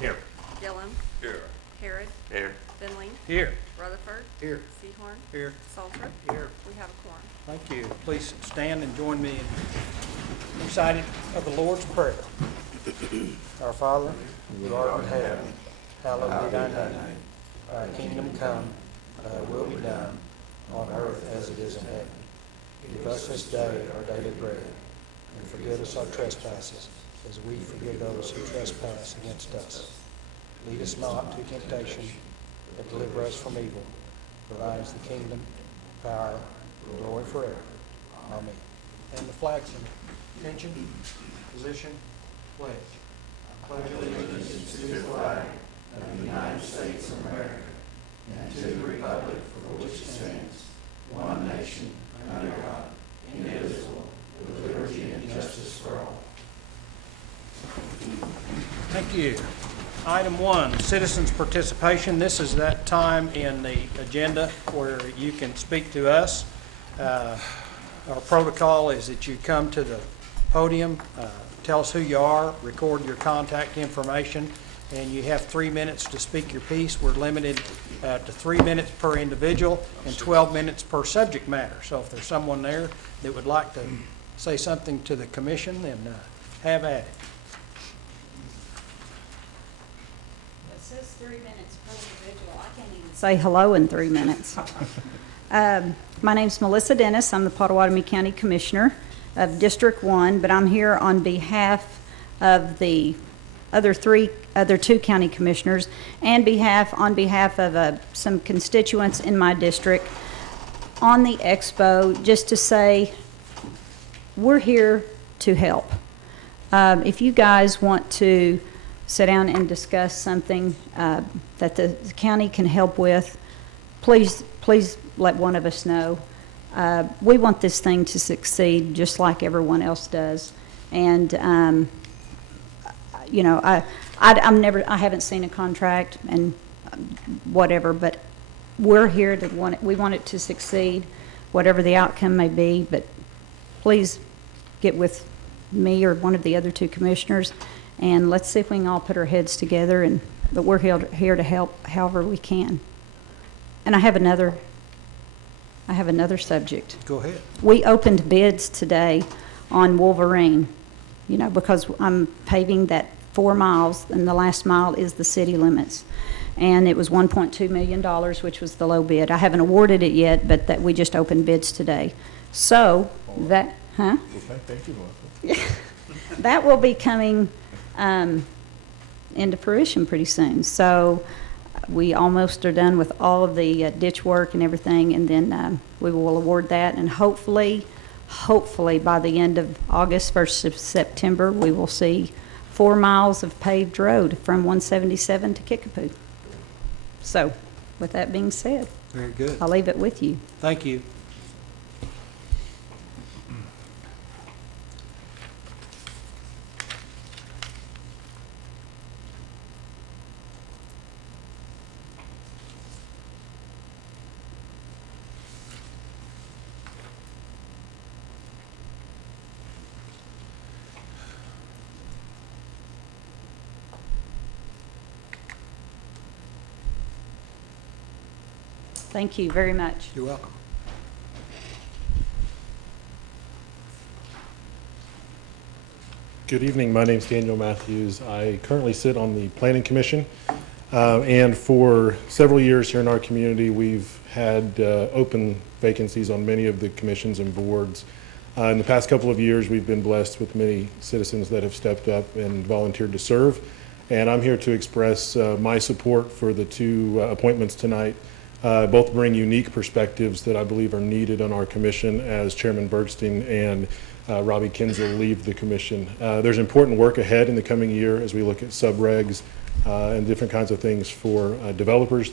Here. Gillen. Here. Harrod. Here. Finley. Here. Rutherford. Here. Seahorn. Here. Salter. Here. We have a quorum. Thank you. Please stand and join me in reciting of the Lord's Prayer. Our Father, who art in heaven, hallowed be thy name. Thy kingdom come, thy will be done, on earth as it is in heaven. Give us this day our daily bread, and forgive us our trespasses, as we forgive those who trespass against us. Lead us not to temptation, but deliver us from evil. For thine is the kingdom, power, and glory forever. Amen. And the flags in attention, position, pledge. I pledge allegiance to the flag of the United States of America and to the republic for which it stands, one nation, under God, indivisible, with liberty and justice for all. Thank you. Item 1, citizens' participation. This is that time in the agenda where you can speak to us. Our protocol is that you come to the podium, tell us who you are, record your contact information, and you have 3 minutes to speak your piece. We're limited to 3 minutes per individual and 12 minutes per subject matter. So if there's someone there that would like to say something to the commission, then have at it. It says 3 minutes per individual. I can't even say hello in 3 minutes. My name's Melissa Dennis. I'm the Pottawatomie County Commissioner of District 1, but I'm here on behalf of the other two county commissioners and on behalf of some constituents in my district on the Expo, just to say we're here to help. If you guys want to sit down and discuss something that the county can help with, please let one of us know. We want this thing to succeed just like everyone else does. And, you know, I haven't seen a contract and whatever, but we're here to we want it to succeed, whatever the outcome may be. But please get with me or one of the other two commissioners, and let's see if we can all put our heads together. But we're here to help however we can. And I have another subject. Go ahead. We opened bids today on Wolverine, you know, because I'm paving that 4 miles, and the last mile is the city limits. And it was $1.2 million, which was the low bid. I haven't awarded it yet, but that we just opened bids today. So that, huh? Thank you, Melissa. That will be coming into fruition pretty soon. So we almost are done with all of the ditch work and everything, and then we will award that. And hopefully by the end of August, 1st of September, we will see 4 miles of paved road from 177 to Kickapoo. So with that being said, Very good. I'll leave it with you. Thank you. Thank you very much. You're welcome. Good evening. My name is Daniel Matthews. I currently sit on the Planning Commission, and for several years here in our community, we've had open vacancies on many of the commissions and boards. In the past couple of years, we've been blessed with many citizens that have stepped up and volunteered to serve, and I'm here to express my support for the two appointments tonight. Both bring unique perspectives that I believe are needed on our commission as Chairman Bergstein and Robbie Kinzel leave the commission. There's important work ahead in the coming year as we look at subregs and different kinds of things for developers.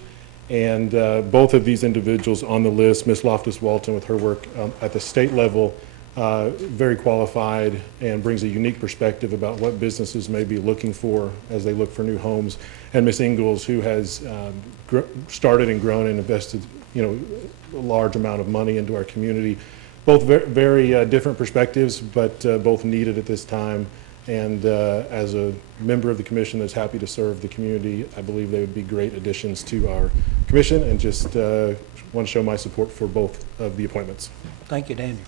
And both of these individuals on the list, Ms. Loftus-Walton with her work at the state level, very qualified and brings a unique perspective about what businesses may be looking for as they look for new homes. And Ms. Ingalls, who has started and grown and invested, a large amount of money into our community. Both very different perspectives, but both needed at this time And as a member of the commission that's happy to serve the community, I believe they would be great additions to our commission, and just want to show my support for both of the appointments. Thank you, Daniel.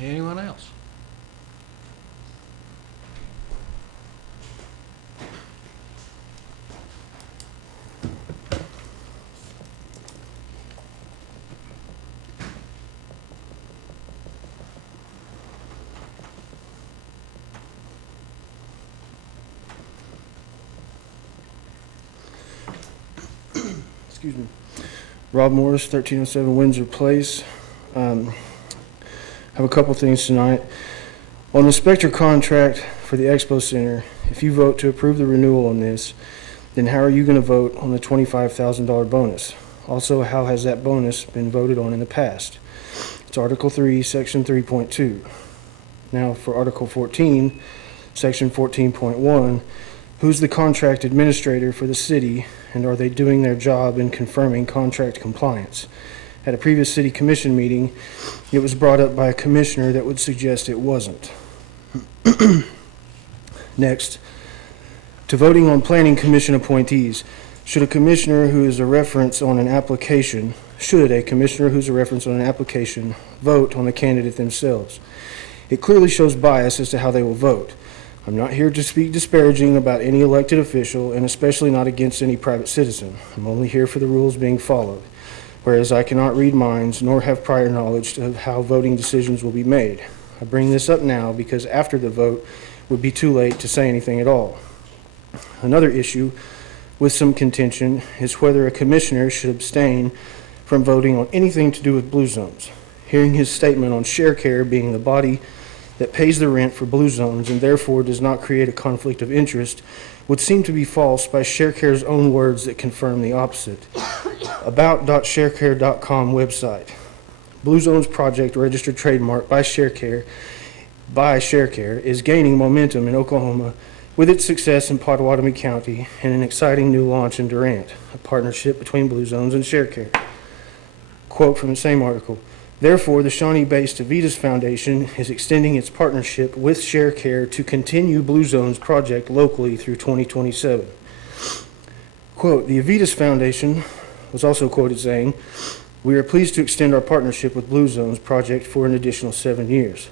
Anyone else? Excuse me. Rob Morris, 1307 Windsor Place. Have a couple things tonight. On the Specter contract for the Expo Center, if you vote to approve the renewal on this, then how are you going to vote on the $25,000 bonus? Also, how has that bonus been voted on in the past? It's Article 3, Section 3.2. Now for Article 14, Section 14.1, who's the contract administrator for the city, and are they doing their job in confirming contract compliance? At a previous city commission meeting, it was brought up by a commissioner that would suggest it wasn't. Next, to voting on planning commission appointees. Should a commissioner who's a reference on an application vote on the candidate themselves? It clearly shows bias as to how they will vote. I'm not here to speak disparaging about any elected official, and especially not against any private citizen. I'm only here for the rules being followed. Whereas I cannot read minds nor have prior knowledge of how voting decisions will be made. I bring this up now because after the vote would be too late to say anything at all. Another issue with some contention is whether a commissioner should abstain from voting on anything to do with blue zones. Hearing his statement on Shareport being the body that pays the rent for blue zones and therefore does not create a conflict of interest would seem to be false by Sharecare's own words that confirm the opposite. About.sharecare.com website. Blue Zones project registered trademark by Sharecare is gaining momentum in Oklahoma with its success in Pottawatomie County and an exciting new launch in Durant, a partnership between Blue Zones and Sharecare. Quote from the same article. Therefore, the Shawnee-based Avitas Foundation is extending its partnership with Sharecare to continue Blue Zones project locally through 2027. Quote, the Avitas Foundation was also quoted saying, we are pleased to extend our partnership with Blue Zones project for an additional 7 years.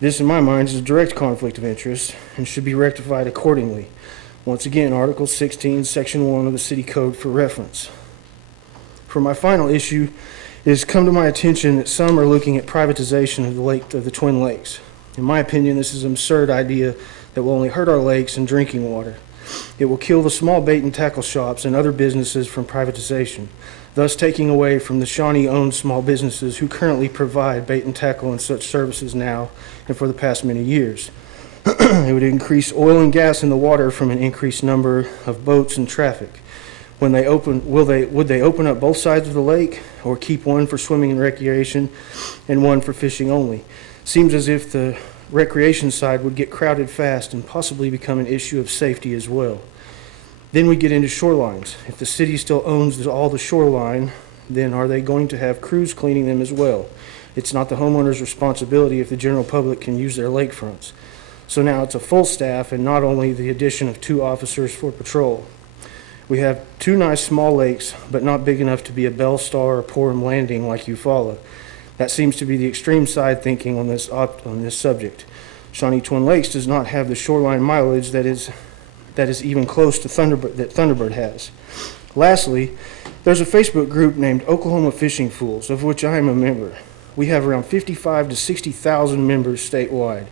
This, in my mind, is a direct conflict of interest and should be rectified accordingly. Once again, Article 16, Section 1 of the City Code for reference. For my final issue, it has come to my attention that some are looking at privatization of the Twin Lakes. In my opinion, this is an absurd idea that will only hurt our lakes and drinking water. It will kill the small bait and tackle shops and other businesses from privatization, thus taking away from the Shawnee-owned small businesses who currently provide bait and tackle and such services now and for the past many years. It would increase oil and gas in the water from an increased number of boats and traffic. When they open, would they open up both sides of the lake, or keep one for swimming and recreation and one for fishing only? Seems as if the recreation side would get crowded fast and possibly become an issue of safety as well. Then we get into shorelines. If the city still owns all the shoreline, then are they going to have crews cleaning them as well? It's not the homeowner's responsibility if the general public can use their lakefronts. So now it's a full staff and not only the addition of 2 officers for patrol. We have 2 nice small lakes, but not big enough to be a Bell Star or Porham Landing like Eufaula. That seems to be the extreme side thinking on this subject. Shawnee Twin Lakes does not have the shoreline mileage that is even close to Thunderbird has. Lastly, there's a Facebook group named Oklahoma Fishing Fools, of which I am a member. We have around 55 to 60,000 members statewide.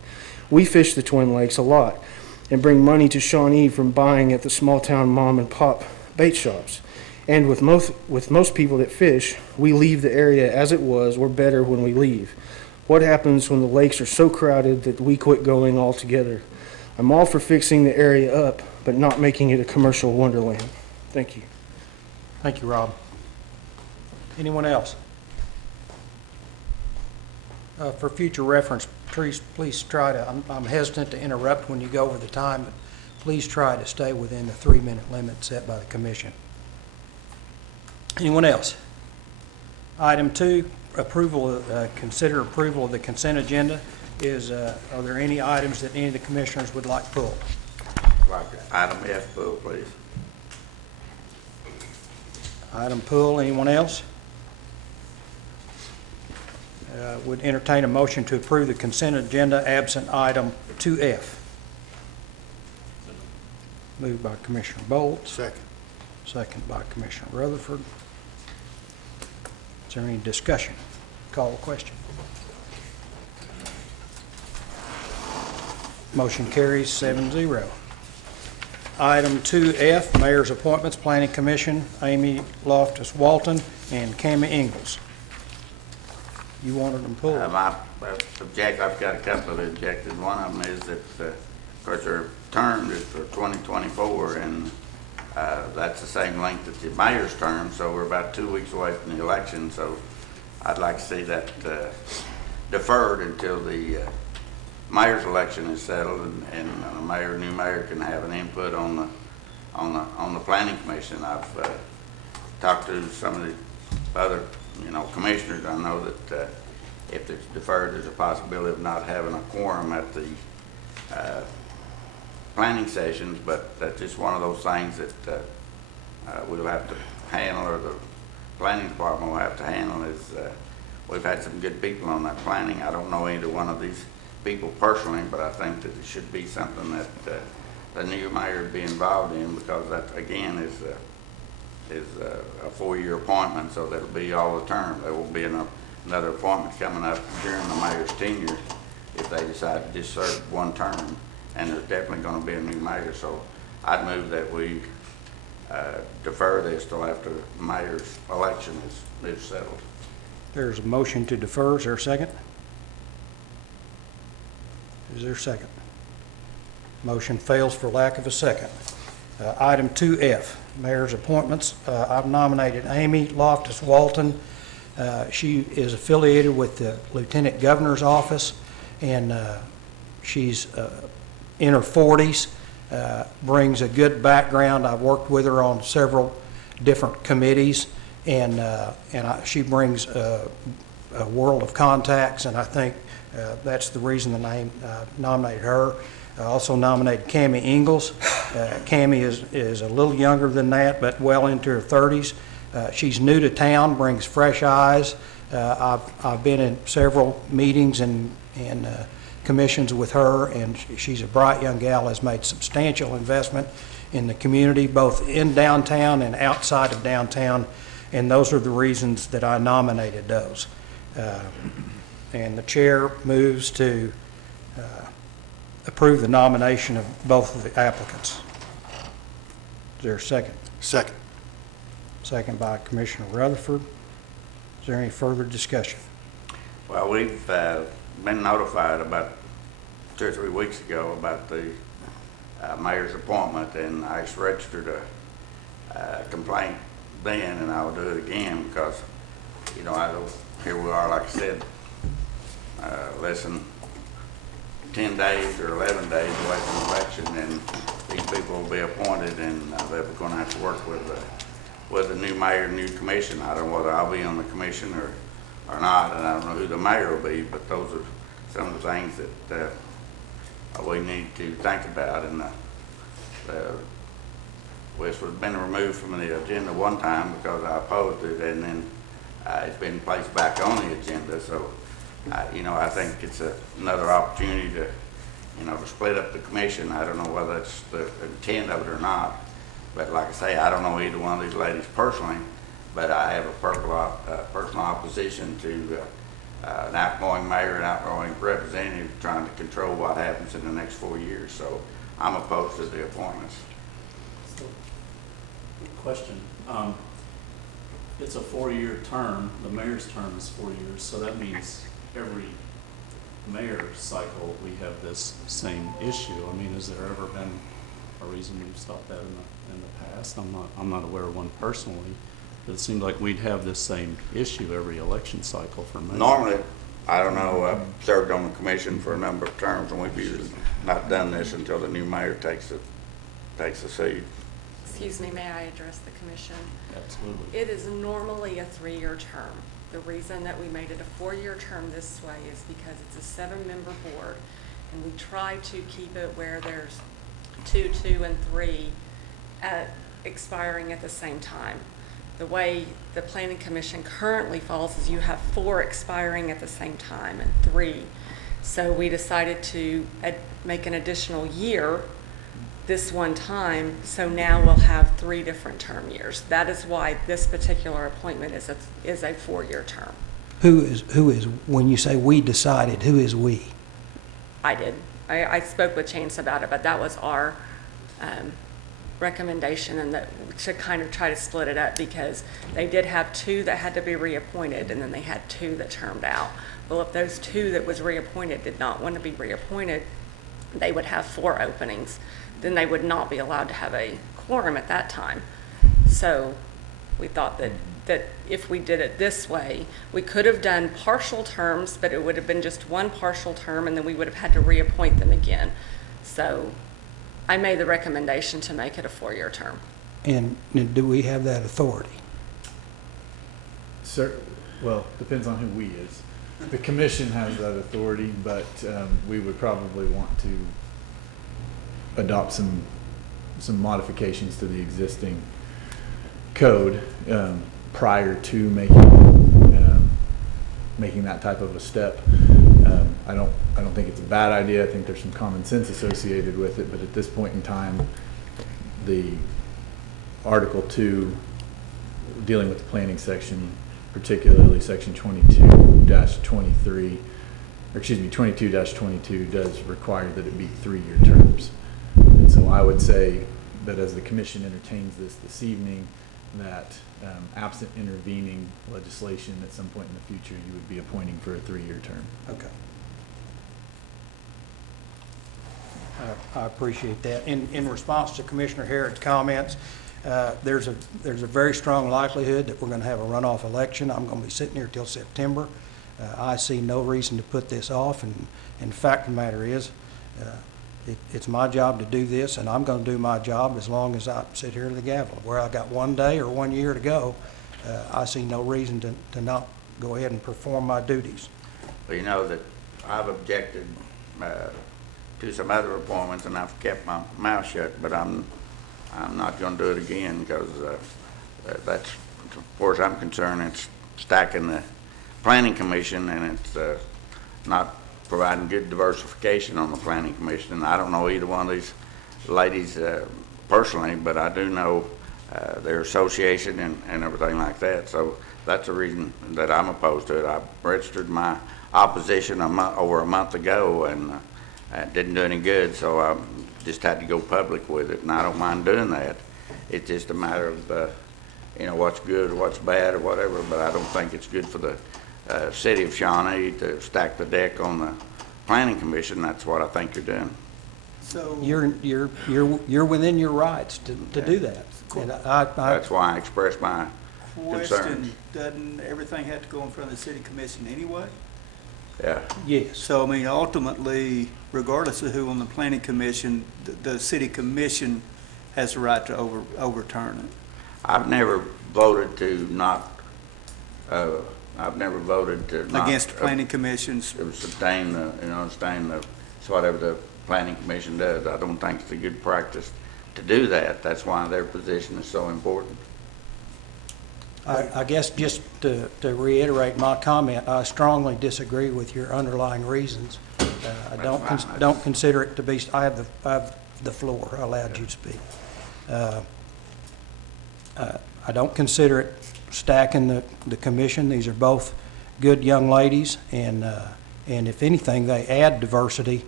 We fish the Twin Lakes a lot and bring money to Shawnee from buying at the small town mom and pop bait shops. And with most people that fish, we leave the area as it was or better when we leave. What happens when the lakes are so crowded that we quit going altogether? I'm all for fixing the area up, but not making it a commercial wonderland. Thank you. Thank you, Rob. Anyone else? For future reference, please try to, I'm hesitant to interrupt when you go over the time, but please try to stay within the 3-minute limit set by the commission. Anyone else? Item 2, consider approval of the consent agenda. Are there any items that any of the commissioners would like pulled? Like item F pull, please. Item pull. Anyone else? Would entertain a motion to approve the consent agenda absent item 2F. Moved by Commissioner Bolt. Second. Second by Commissioner Rutherford. Is there any discussion? Call the question. Motion carries 7-0. Item 2F, Mayor's Appointments, Planning Commission, Amy Loftus-Walton and Cami Ingalls. You wanted them pulled? I've got a couple of objectives. One of them is that, of course, their term is for 2024, and that's the same length as the mayor's term, so we're about 2 weeks away from the election, so I'd like to see that deferred until the mayor's election is settled, and the new mayor can have an input on the planning commission. I've talked to some of the other commissioners. I know that if it's deferred, there's a possibility of not having a quorum at the planning sessions, but that's just one of those things that we'll have to handle, or the planning department will have to handle. We've had some good people on that planning. I don't know either one of these people personally, but I think that it should be something that the new mayor would be involved in, because that, again, is a 4-year appointment, so that'll be all the term. There will be another appointment coming up during the mayor's tenure if they decide to just serve one term, and there's definitely going to be a new mayor. So I'd move that we defer this till after the mayor's election is settled. There's a motion to defer. Is there a second? Is there a second? Motion fails for lack of a second. Item 2F, Mayor's Appointments. I've nominated Amy Loftus-Walton. She is affiliated with the Lieutenant Governor's Office, and she's in her 40s, brings a good background. I've worked with her on several different committees, and she brings a world of contacts, and I think that's the reason the name nominated her. I also nominated Cami Ingalls. Cami is a little younger than that, but well into her 30s. She's new to town, brings fresh eyes. I've been in several meetings and commissions with her, and she's a bright young gal, has made substantial investment in the community, both in downtown and outside of downtown, and those are the reasons that I nominated those. And the chair moves to approve the nomination of both of the applicants. Is there a second? Second. Second by Commissioner Rutherford. Is there any further discussion? Well, we've been notified about 2 or 3 weeks ago about the mayor's appointment, and I registered a complaint then, and I'll do it again because, here we are, like I said, less than 10 days or 11 days away from the election, and these people will be appointed, and they're going to have to work with the new mayor and new commission. I don't know whether I'll be on the commission or not, and I don't know who the mayor will be, but those are some of the things that we need to think about. And this has been removed from the agenda one time because I opposed it, and then it's been placed back on the agenda. So, I think it's another opportunity to, to split up the commission. I don't know whether that's the intent of it or not, but like I say, I don't know either one of these ladies personally, but I have a personal opposition to an outgoing mayor and outgoing representative trying to control what happens in the next 4 years. So I'm opposed to the appointments. So, question. It's a 4-year term. The mayor's term is 4 years, so that means every mayor cycle we have this same issue. I mean, has there ever been a reason we've stopped that in the past. I'm not aware of one personally, but it seemed like we'd have this same issue every election cycle for mayor. Normally, I don't know, I've served on the commission for a number of terms, and we've usually not done this until the new mayor takes the seat. Excuse me, may I address the commission? Absolutely. It is normally a 3-year term. The reason that we made it a 4-year term this way is because it's a 7-member board, and we try to keep it where there's 2, 2, and 3 expiring at the same time. The way the planning commission currently falls is you have 4 expiring at the same time and 3. So we decided to make an additional year this one time, so now we'll have 3 different term years. That is why this particular appointment is a 4-year term. Who is, when you say we decided, who is we? I did. I spoke with Chance about it, but that was our recommendation, and that to kind of try to split it up, because they did have 2 that had to be reappointed, and then they had 2 that termed out. Well, if those 2 that was reappointed did not want to be reappointed, they would have 4 openings. Then they would not be allowed to have a quorum at that time. So we thought that if we did it this way, we could have done partial terms, but it would have been just 1 partial term, and then we would have had to reappoint them again. So I made the recommendation to make it a 4-year term. And do we have that authority? Sir, well, depends on who we is. The commission has that authority, but we would probably want to adopt some modifications to the existing code prior to making that type of a step. I don't think it's a bad idea. I think there's some common sense associated with it, but at this point in time, the Article 2 dealing with the planning section, particularly section 22-23, or excuse me, 22-22 does require that it be 3-year terms. And so I would say that as the commission entertains this evening, that absent intervening legislation at some point in the future, you would be appointing for a 3-year term. Okay. I appreciate that. In response to Commissioner Harrod's comments, there's a very strong likelihood that we're going to have a runoff election. I'm going to be sitting here till September. I see no reason to put this off, and the fact of the matter is, it's my job to do this, and I'm going to do my job as long as I sit here to the gavel. Where I got 1 day or 1 year to go, I see no reason to not go ahead and perform my duties. Well, you know that I've objected to some other appointments, and I've kept my mouth shut, but I'm not going to do it again, because that's, as far as I'm concerned, it's stacking the planning commission, and it's not providing good diversification on the planning commission. And I don't know either one of these ladies personally, but I do know their association and everything like that. So that's the reason that I'm opposed to it. I registered my opposition over a month ago, and didn't do any good, so I just had to go public with it, and I don't mind doing that. It's just a matter of what's good or what's bad or whatever, but I don't think it's good for the city of Shawnee to stack the deck on the planning commission. That's what I think you're doing. So you're within your rights to do that. And That's why I expressed my concerns. Question, doesn't everything have to go in front of the city commission anyway? Yeah. yes. So, I mean, ultimately, regardless of who on the planning commission, the city commission has the right to overturn it. I've never voted to not, Against the planning commissions. Sustain whatever the planning commission does. I don't think it's a good practice to do that. That's why their position is so important. I guess just to reiterate my comment, I strongly disagree with your underlying reasons. I don't consider it to be, I have the floor. I allowed you to speak. I don't consider it stacking the commission. These are both good young ladies, and if anything, they add diversity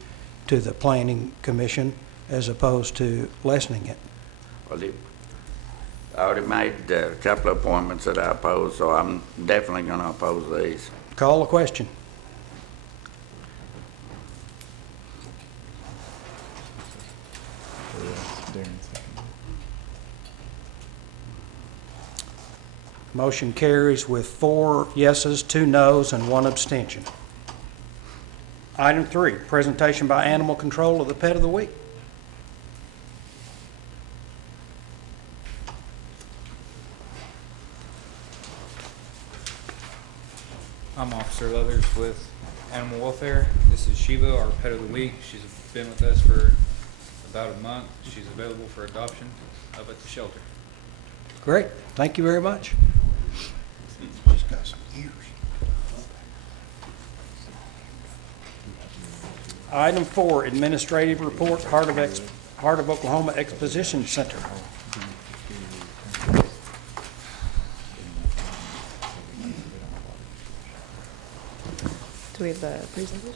to the planning commission as opposed to lessening it. Well, I already made a couple of appointments that I oppose, so I'm definitely going to oppose these. Call the question. Darren. Motion carries with 4 yeses, 2 noes, and 1 abstention. Item 3, presentation by Animal Control of the Pet of the Week. I'm Officer Leathers with Animal Welfare. This is Sheba, our pet of the week. She's been with us for about a month. She's available for adoption up at the shelter. Great, thank you very much. Item 4, administrative report, Heart of Oklahoma Exposition Center. Do we have the presentation?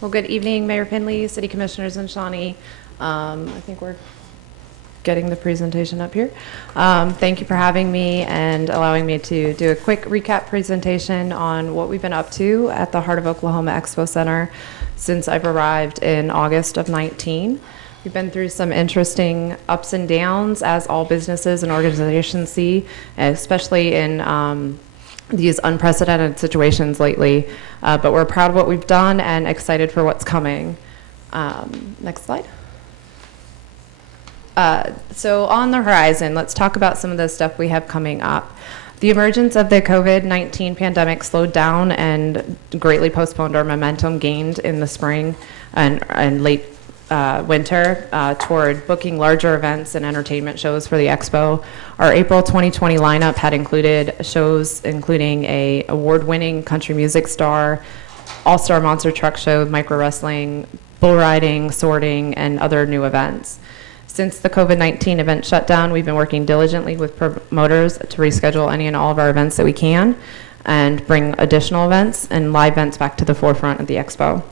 Well, good evening, Mayor Finley, City Commissioners, and Shawnee. I think we're getting the presentation up here. Thank you for having me and allowing me to do a quick recap presentation on what we've been up to at the Heart of Oklahoma Expo Center since I've arrived in August of 19. We've been through some interesting ups and downs, as all businesses and organizations see, especially in these unprecedented situations lately. But we're proud of what we've done and excited for what's coming. Next slide. So on the horizon, let's talk about some of the stuff we have coming up. The emergence of the COVID-19 pandemic slowed down and greatly postponed our momentum gained in the spring and late winter toward booking larger events and entertainment shows for the Expo. Our April 2020 lineup had included shows including a award-winning country music star, all-star monster truck show, micro wrestling, bull riding, sorting, and other new events. Since the COVID-19 event shutdown, we've been working diligently with promoters to reschedule any and all of our events that we can and bring additional events and live events back to the forefront of the Expo.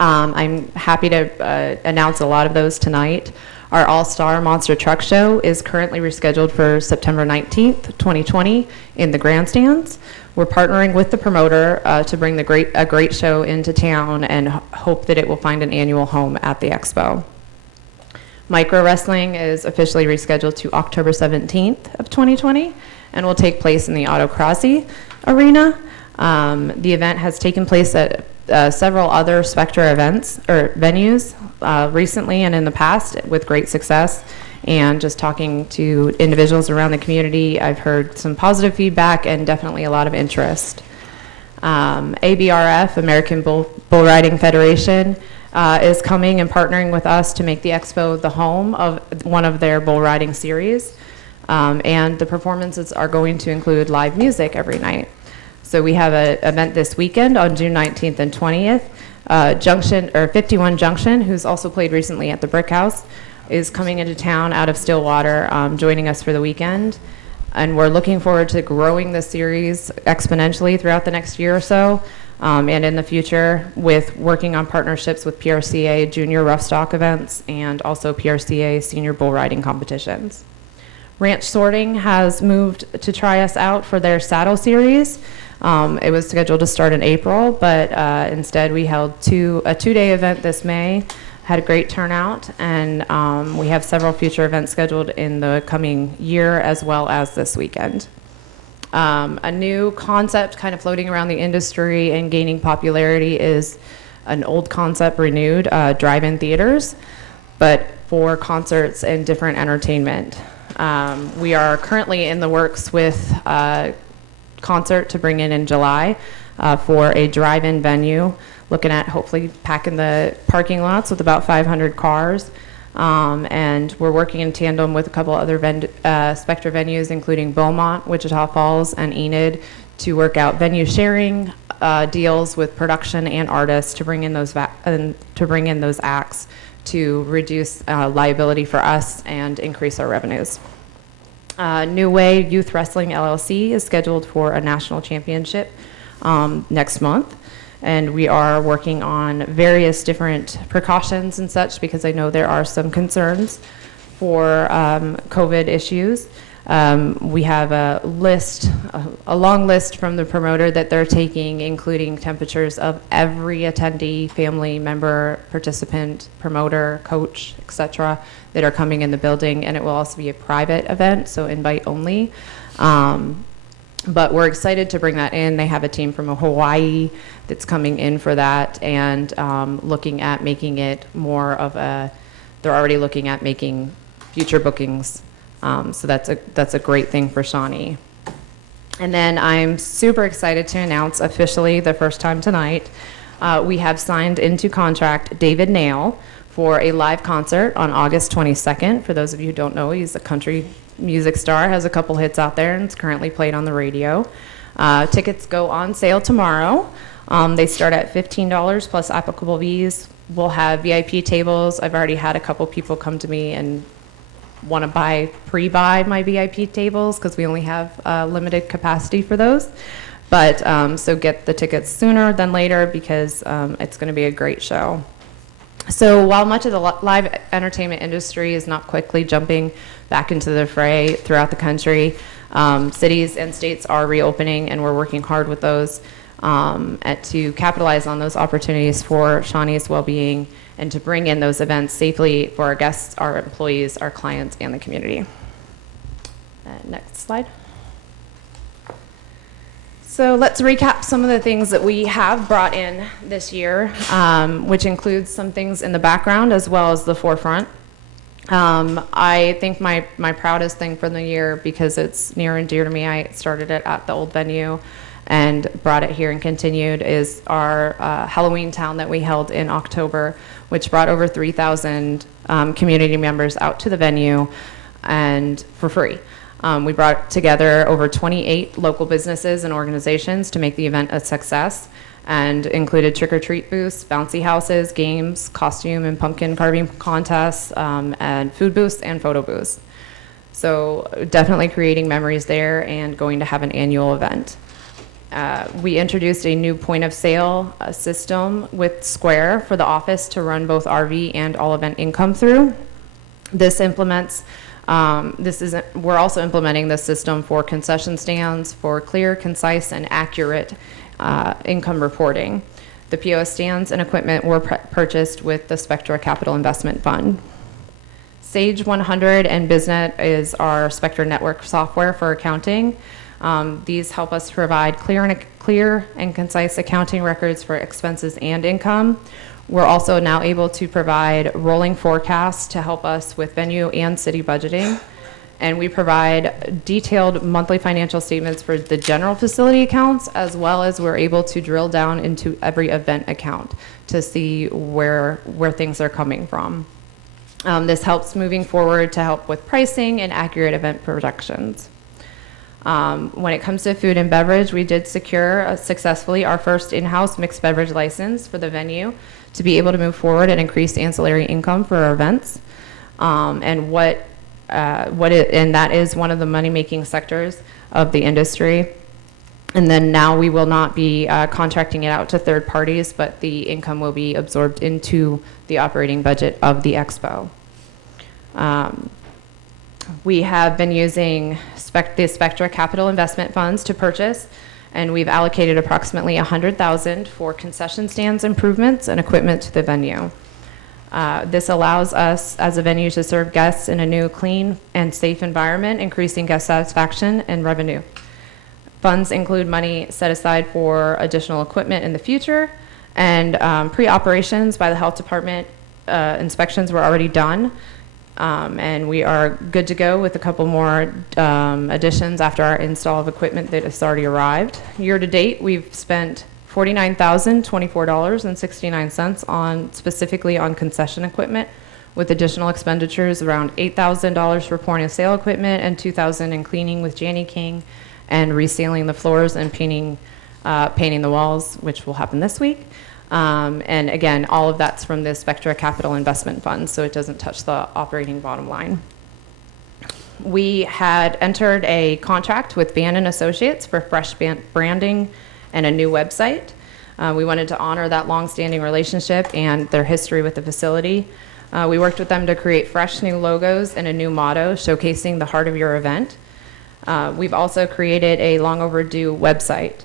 I'm happy to announce a lot of those tonight. Our All-Star Monster Truck Show is currently rescheduled for September 19th, 2020 in the grandstands. We're partnering with the promoter to bring a great show into town and hope that it will find an annual home at the Expo. Micro wrestling is officially rescheduled to October 17th of 2020 and will take place in the Autocrossy Arena. The event has taken place at several other Specter events or venues recently and in the past with great success. And just talking to individuals around the community, I've heard some positive feedback and definitely a lot of interest. ABRF, American Bull Riding Federation, is coming and partnering with us to make the Expo the home of one of their bull riding series. And the performances are going to include live music every night. So we have an event this weekend on June 19th and 20th. 51 Junction, who's also played recently at the Brick House, is coming into town out of Stillwater, joining us for the weekend. And we're looking forward to growing the series exponentially throughout the next year or so, and in the future with working on partnerships with PRCA junior rough stock events and also PRCA senior bull riding competitions. Ranch Sorting has moved to try us out for their saddle series. It was scheduled to start in April, but instead we held a two-day event this May, had a great turnout, and we have several future events scheduled in the coming year as well as this weekend. A new concept kind of floating around the industry and gaining popularity is an old concept renewed, drive-in theaters, but for concerts and different entertainment. We are currently in the works with a concert to bring in July for a drive-in venue, looking at hopefully packing the parking lots with about 500 cars. And we're working in tandem with a couple other Specter venues, including Beaumont, Wichita Falls, and Enid, to work out venue sharing deals with production and artists to bring in those acts to reduce liability for us and increase our revenues. New Way Youth Wrestling LLC is scheduled for a national championship next month. And we are working on various different precautions and such because I know there are some concerns for COVID issues. We have a list, a long list from the promoter that they're taking, including temperatures of every attendee, family member, participant, promoter, coach, etc., that are coming in the building, and it will also be a private event, so invite only. But we're excited to bring that in. They have a team from Hawaii that's coming in for that, and looking at making it more of a, they're already looking at making future bookings. So that's a great thing for Shawnee. And then I'm super excited to announce officially the first time tonight, we have signed into contract David Nail for a live concert on August 22nd. For those of you who don't know, he's a country music star, has a couple hits out there, and it's currently played on the radio. Tickets go on sale tomorrow. They start at $15 plus applicable fees. We'll have VIP tables. I've already had a couple people come to me and want to pre-buy my VIP tables because we only have limited capacity for those. But so get the tickets sooner than later because it's going to be a great show. So while much of the live entertainment industry is not quickly jumping back into the fray throughout the country, cities and states are reopening, and we're working hard with those to capitalize on those opportunities for Shawnee's well-being and to bring in those events safely for our guests, our employees, our clients, and the community. Next slide. So let's recap some of the things that we have brought in this year, which includes some things in the background as well as the forefront. I think my proudest thing for the year, because it's near and dear to me, I started it at the old venue and brought it here and continued, is our Halloween Town that we held in October, which brought over 3,000 community members out to the venue and for free. We brought together over 28 local businesses and organizations to make the event a success, and included trick-or-treat booths, bouncy houses, games, costume and pumpkin carving contests, and food booths and photo booths. So definitely creating memories there and going to have an annual event. We introduced a new point of sale system with Square for the office to run both RV and all event income through. This implements, we're also implementing this system for concession stands for clear, concise, and accurate income reporting. The POS stands and equipment were purchased with the Specter Capital Investment Fund. Sage 100 and BizNet is our Specter network software for accounting. These help us provide clear and concise accounting records for expenses and income. We're also now able to provide rolling forecasts to help us with venue and city budgeting. And we provide detailed monthly financial statements for the general facility accounts, as well as we're able to drill down into every event account to see where things are coming from. This helps moving forward to help with pricing and accurate event projections. When it comes to food and beverage, we did secure successfully our first in-house mixed beverage license for the venue to be able to move forward and increase ancillary income for our events. And that is one of the money-making sectors of the industry. And then now we will not be contracting it out to third parties, but the income will be absorbed into the operating budget of the Expo. We have been using the Spectra Capital Investment Funds to purchase, and we've allocated approximately $100,000 for concession stands improvements and equipment to the venue. This allows us as a venue to serve guests in a new, clean, and safe environment, increasing guest satisfaction and revenue. Funds include money set aside for additional equipment in the future, and pre-operations by the health department inspections were already done. And we are good to go with a couple more additions after our install of equipment that has already arrived. Year to date, we've spent $49,024.69 specifically on concession equipment, with additional expenditures around $8,000 for point of sale equipment and $2,000 in cleaning with Janny King and resealing the floors and painting the walls, which will happen this week. And again, all of that's from the Spectra Capital Investment Fund, so it doesn't touch the operating bottom line. We had entered a contract with Band & Associates for fresh branding and a new website. We wanted to honor that long-standing relationship and their history with the facility. We worked with them to create fresh new logos and a new motto showcasing the heart of your event. We've also created a long overdue website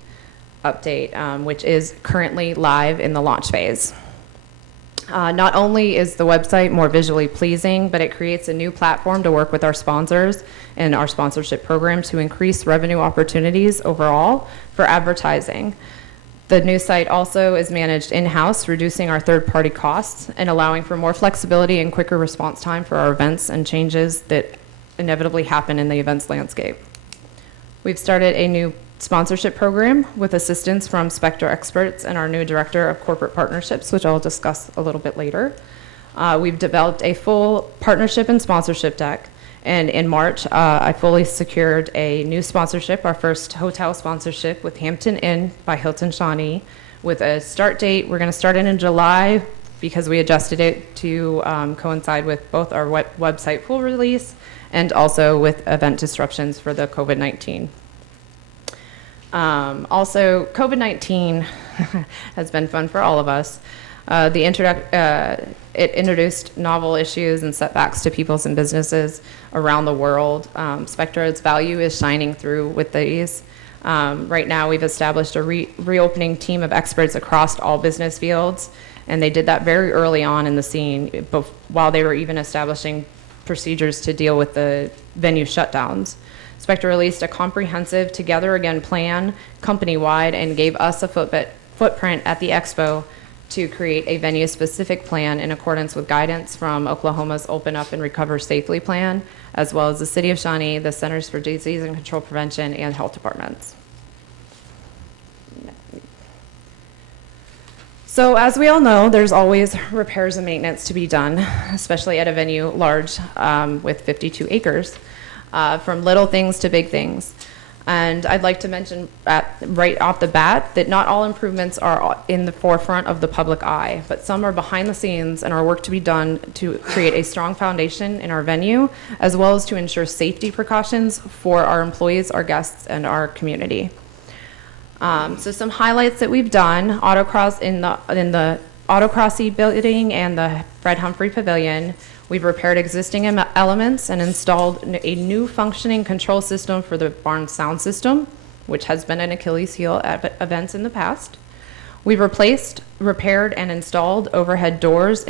update, which is currently live in the launch phase. Not only is the website more visually pleasing, but it creates a new platform to work with our sponsors and our sponsorship program to increase revenue opportunities overall for advertising. The new site also is managed in-house, reducing our third-party costs and allowing for more flexibility and quicker response time for our events and changes that inevitably happen in the events landscape. We've started a new sponsorship program with assistance from Specter experts and our new Director of Corporate Partnerships, which I'll discuss a little bit later. We've developed a full partnership and sponsorship deck, and in March, I fully secured a new sponsorship, our first hotel sponsorship with Hampton Inn by Hilton Shawnee, with a start date. We're going to start it in July because we adjusted it to coincide with both our website full release and also with event disruptions for the COVID-19. Also, COVID-19 has been fun for all of us. It introduced novel issues and setbacks to peoples and businesses around the world. Specter's value is shining through with these. Right now, we've established a reopening team of experts across all business fields, and they did that very early on in the scene, while they were even establishing procedures to deal with the venue shutdowns. Specter released a comprehensive Together Again plan company-wide and gave us a footprint at the Expo to create a venue-specific plan in accordance with guidance from Oklahoma's Open Up and Recover Safely plan, as well as the City of Shawnee, the Centers for Disease and Control Prevention, and health departments. So as we all know, there's always repairs and maintenance to be done, especially at a venue large with 52 acres. From little things to big things. And I'd like to mention right off the bat that not all improvements are in the forefront of the public eye, but some are behind the scenes and are work to be done to create a strong foundation in our venue, as well as to ensure safety precautions for our employees, our guests, and our community. So some highlights that we've done: autocross in the autocrossy building and the Fred Humphrey Pavilion. We've repaired existing elements and installed a new functioning control system for the barn sound system, which has been an Achilles heel at events in the past. We've replaced, repaired, and installed overhead doors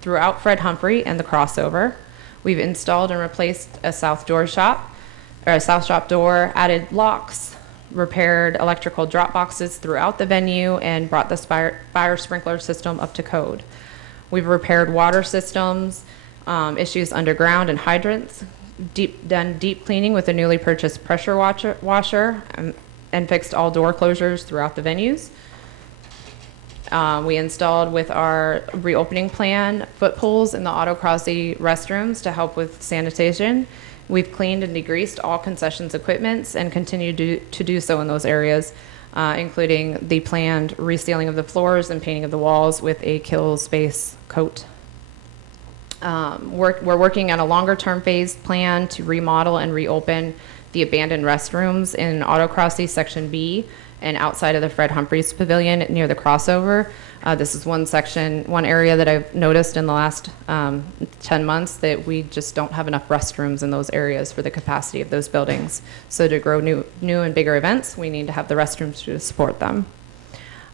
throughout Fred Humphrey and the crossover. We've installed and replaced a south shop door, added locks, repaired electrical drop boxes throughout the venue, and brought the fire sprinkler system up to code. We've repaired water systems, issues underground and hydrants, done deep cleaning with a newly purchased pressure washer, and fixed all door closures throughout the venues. We installed with our reopening plan foot pools in the autocrossy restrooms to help with sanitation. We've cleaned and degreased all concessions equipments and continue to do so in those areas, including the planned resealing of the floors and painting of the walls with a kill space coat. We're working on a longer-term phase plan to remodel and reopen the abandoned restrooms in Autocrossy Section B and outside of the Fred Humphreys Pavilion near the crossover. This is one area that I've noticed in the last 10 months that we just don't have enough restrooms in those areas for the capacity of those buildings. So to grow new and bigger events, we need to have the restrooms to support them.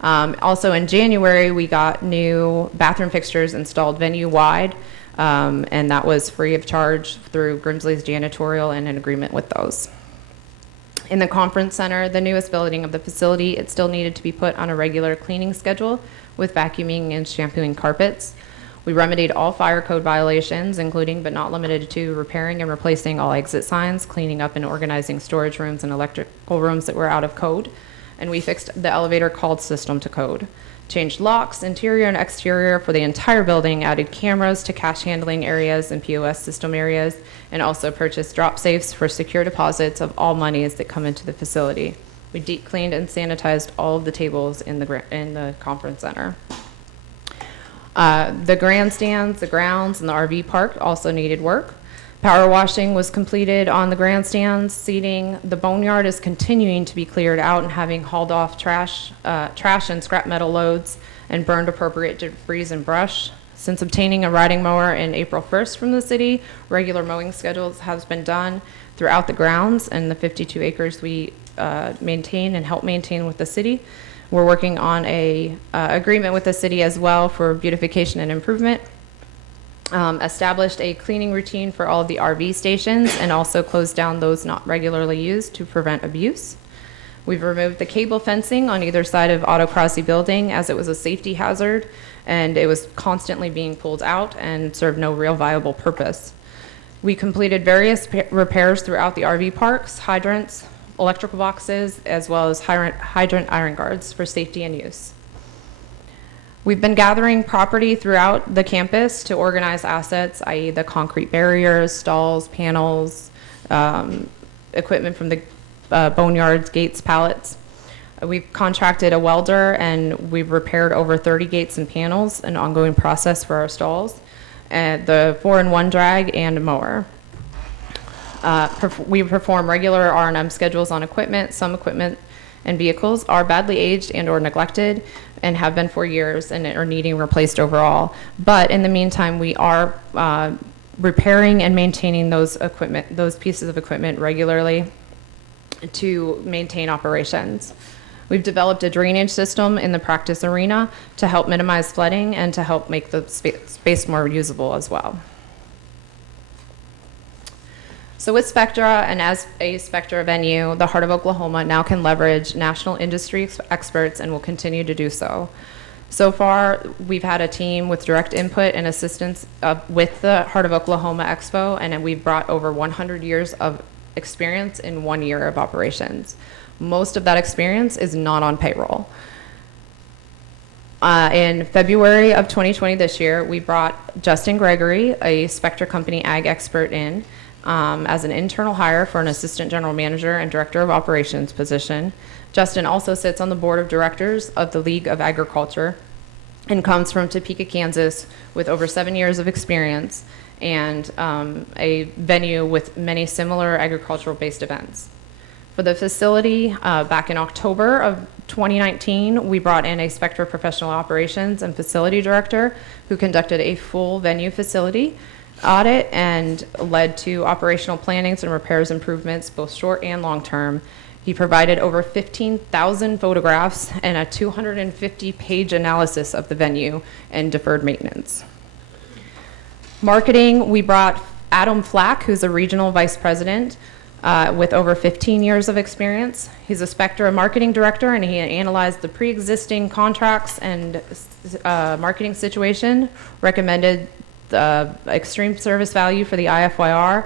Also in January, we got new bathroom fixtures installed venue-wide, and that was free of charge through Grimsley's Janitorial and an agreement with those. In the conference center, the newest building of the facility, it still needed to be put on a regular cleaning schedule with vacuuming and shampooing carpets. We remedied all fire code violations, including but not limited to repairing and replacing all exit signs, cleaning up and organizing storage rooms and electrical rooms that were out of code. And we fixed the elevator call system to code. Changed locks, interior and exterior for the entire building, added cameras to cash handling areas and POS system areas, and also purchased drop safes for secure deposits of all monies that come into the facility. We deep cleaned and sanitized all of the tables in the conference center. The grandstands, the grounds, and the RV park also needed work. Power washing was completed on the grandstands. Seating, the boneyard is continuing to be cleared out and having hauled off trash and scrap metal loads and burned appropriate debris and brush. Since obtaining a riding mower in April 1st from the city, regular mowing schedules has been done throughout the grounds and the 52 acres we maintain and help maintain with the city. We're working on a agreement with the city as well for beautification and improvement. Established a cleaning routine for all of the RV stations and also closed down those not regularly used to prevent abuse. We've removed the cable fencing on either side of Autocrossy building as it was a safety hazard and it was constantly being pulled out and served no real viable purpose. We completed various repairs throughout the RV parks, hydrants, electrical boxes, as well as hydrant iron guards for safety and use. We've been gathering property throughout the campus to organize assets, i.e. the concrete barriers, stalls, panels, equipment from the boneyards, gates, pallets. We've contracted a welder and we've repaired over 30 gates and panels, an ongoing process for our stalls, and the 4-in-1 drag and a mower. We perform regular R&M schedules on equipment. Some equipment and vehicles are badly aged and or neglected and have been for years and are needing replaced overall. But in the meantime, we are repairing and maintaining those pieces of equipment regularly to maintain operations. We've developed a drainage system in the practice arena to help minimize flooding and to help make the space more usable as well. So with Spectra and as a Spectra venue, the Heart of Oklahoma now can leverage national industry experts and will continue to do so. So far, we've had a team with direct input and assistance with the Heart of Oklahoma Expo, and we've brought over 100 years of experience in 1 year of operations. Most of that experience is not on payroll. In February of 2020 this year, we brought Justin Gregory, a Spectre Company ag expert in as an internal hire for an assistant general manager and director of operations position. Justin also sits on the board of directors of the League of Agriculture and comes from Topeka, Kansas with over 7 years of experience and a venue with many similar agricultural-based events. For the facility, back in October of 2019, we brought in a Spectre professional operations and facility director who conducted a full venue facility audit and led to operational plannings and repairs improvements, both short and long term. He provided over 15,000 photographs and a 250-page analysis of the venue and deferred maintenance. Marketing, we brought Adam Flack, who's a regional vice president with over 15 years of experience. He's a Spectre marketing director, and he analyzed the pre-existing contracts and marketing situation, recommended the extreme service value for the IFYR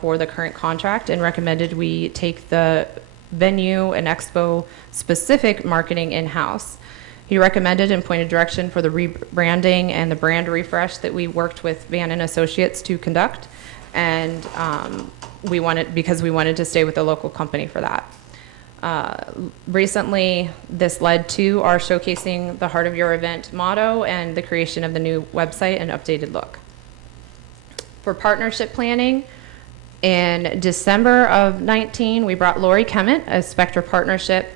for the current contract, and recommended we take the venue and expo specific marketing in-house. He recommended and pointed direction for the rebranding and the brand refresh that we worked with Van and Associates to conduct, and we wanted to stay with the local company for that. Recently, this led to our showcasing the Heart of Your Event motto and the creation of the new website and updated look. For partnership planning, in December of 19, we brought Lori Kemet, a Spectre partnership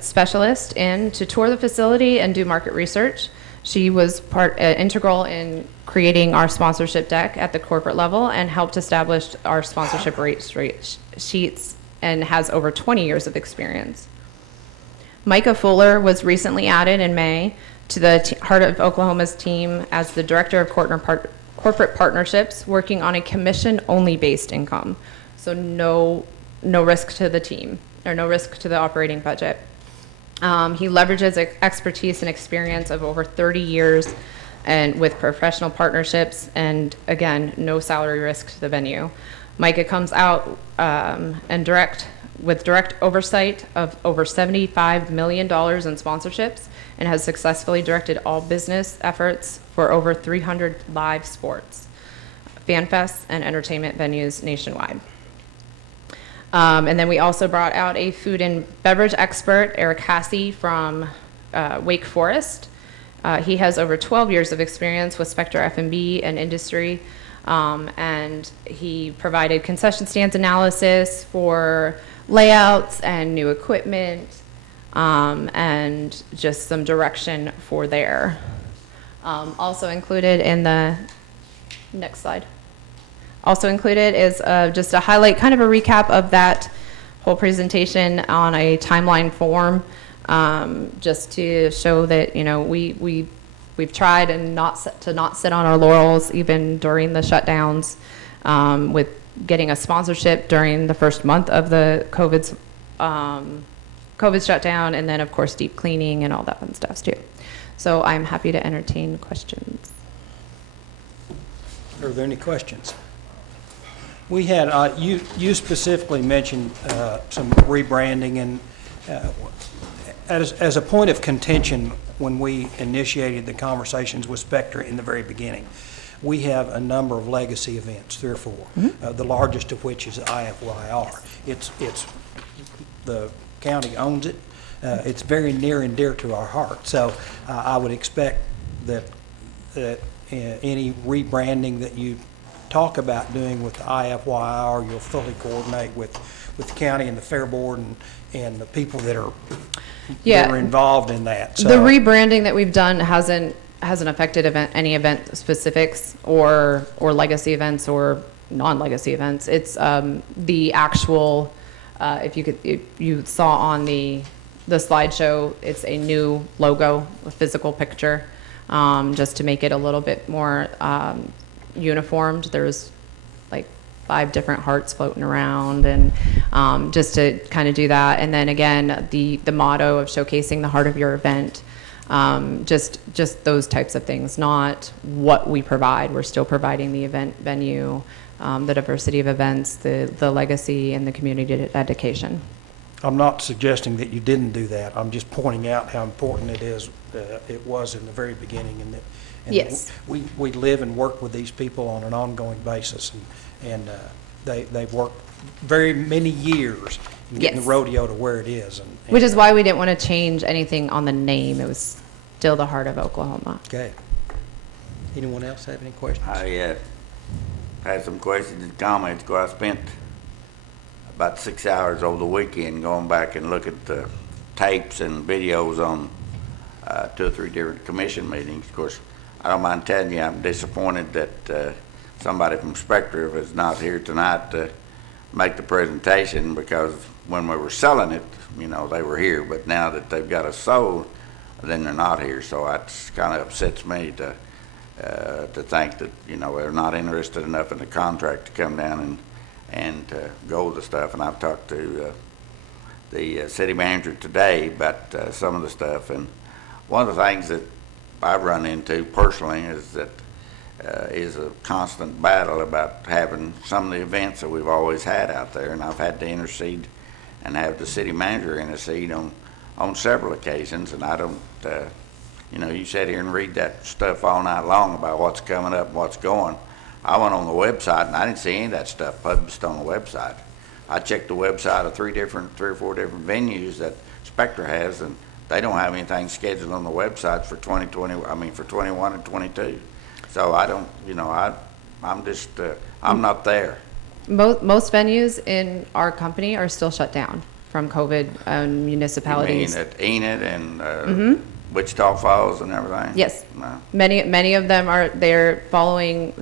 specialist, in to tour the facility and do market research. She was integral in creating our sponsorship deck at the corporate level and helped establish our sponsorship rate sheets and has over 20 years of experience. Micah Fuller was recently added in May to the Heart of Oklahoma's team as the Director of Corporate Partnerships, working on a commission-only based income. So no risk to the team, or no risk to the operating budget. He leverages expertise and experience of over 30 years and with professional partnerships, and again, no salary risk to the venue. Micah comes out with direct oversight of over $75 million in sponsorships and has successfully directed all business efforts for over 300 live sports, fan fests, and entertainment venues nationwide. And then we also brought out a food and beverage expert, Eric Hassey from Wake Forest. He has over 12 years of experience with Spectre F&B and industry, and he provided concession stands analysis for layouts and new equipment, and just some direction for there. Also included in the next slide. Also included is just a highlight, kind of a recap of that whole presentation on a timeline form, just to show that, you know, we've tried and not sit on our laurels even during the shutdowns, with getting a sponsorship during the first month of the COVID shutdown, and then of course deep cleaning and all that fun stuff too. So I'm happy to entertain questions. Are there any questions? We had, you specifically mentioned some rebranding, and as a point of contention, when we initiated the conversations with Specter in the very beginning, we have a number of legacy events, 3 or 4, the largest of which is IFYR. It's the county owns it. It's very near and dear to our heart. So I would expect that any rebranding that you talk about doing with the IFYR, you'll fully coordinate with the county and the Fair Board and the people that are involved in that. So the rebranding that we've done hasn't affected any event specifics or legacy events or non-legacy events. It's the actual, if you saw on the slideshow, it's a new logo, a physical picture, just to make it a little bit more uniformed. There's like 5 different hearts floating around, and just to kind of do that. And then again, the motto of showcasing the heart of your event, just those types of things, not what we provide. We're still providing the event venue, the diversity of events, the legacy, and the community education. I'm not suggesting that you didn't do that. I'm just pointing out how important it was in the very beginning, and yes, we live and work with these people on an ongoing basis, and they've worked very many years in getting the rodeo to where it is. Which is why we didn't want to change anything on the name. It was still the heart of Oklahoma. Okay. Anyone else have any questions? I had some questions and comments. I spent about 6 hours over the weekend going back and look at the tapes and videos on 2 or 3 different commission meetings. Of course, I don't mind telling you, I'm disappointed that somebody from Specter is not here tonight to make the presentation, because when we were selling it, you know, they were here, but now that they've got us sold, then they're not here. So that kind of upsets me to think that, you know, they're not interested enough in the contract to come down and go with the stuff. And I've talked to the city manager today about some of the stuff, and one of the things that I've run into personally is that is a constant battle about having some of the events that we've always had out there, and I've had to intercede and have the city manager intercede on several occasions. And I don't, you know, you sit here and read that stuff all night long about what's coming up and what's going. I went on the website and I didn't see any of that stuff published on the website. I checked the website of 3 or 4 different venues that Specter has, and they don't have anything scheduled on the website for 21 and 22. So I don't, you know, I'm just, I'm not there. Most venues in our company are still shut down from COVID, municipalities. You mean at Enid and Wichita Falls and everything? Yes. No. Many of them they're following.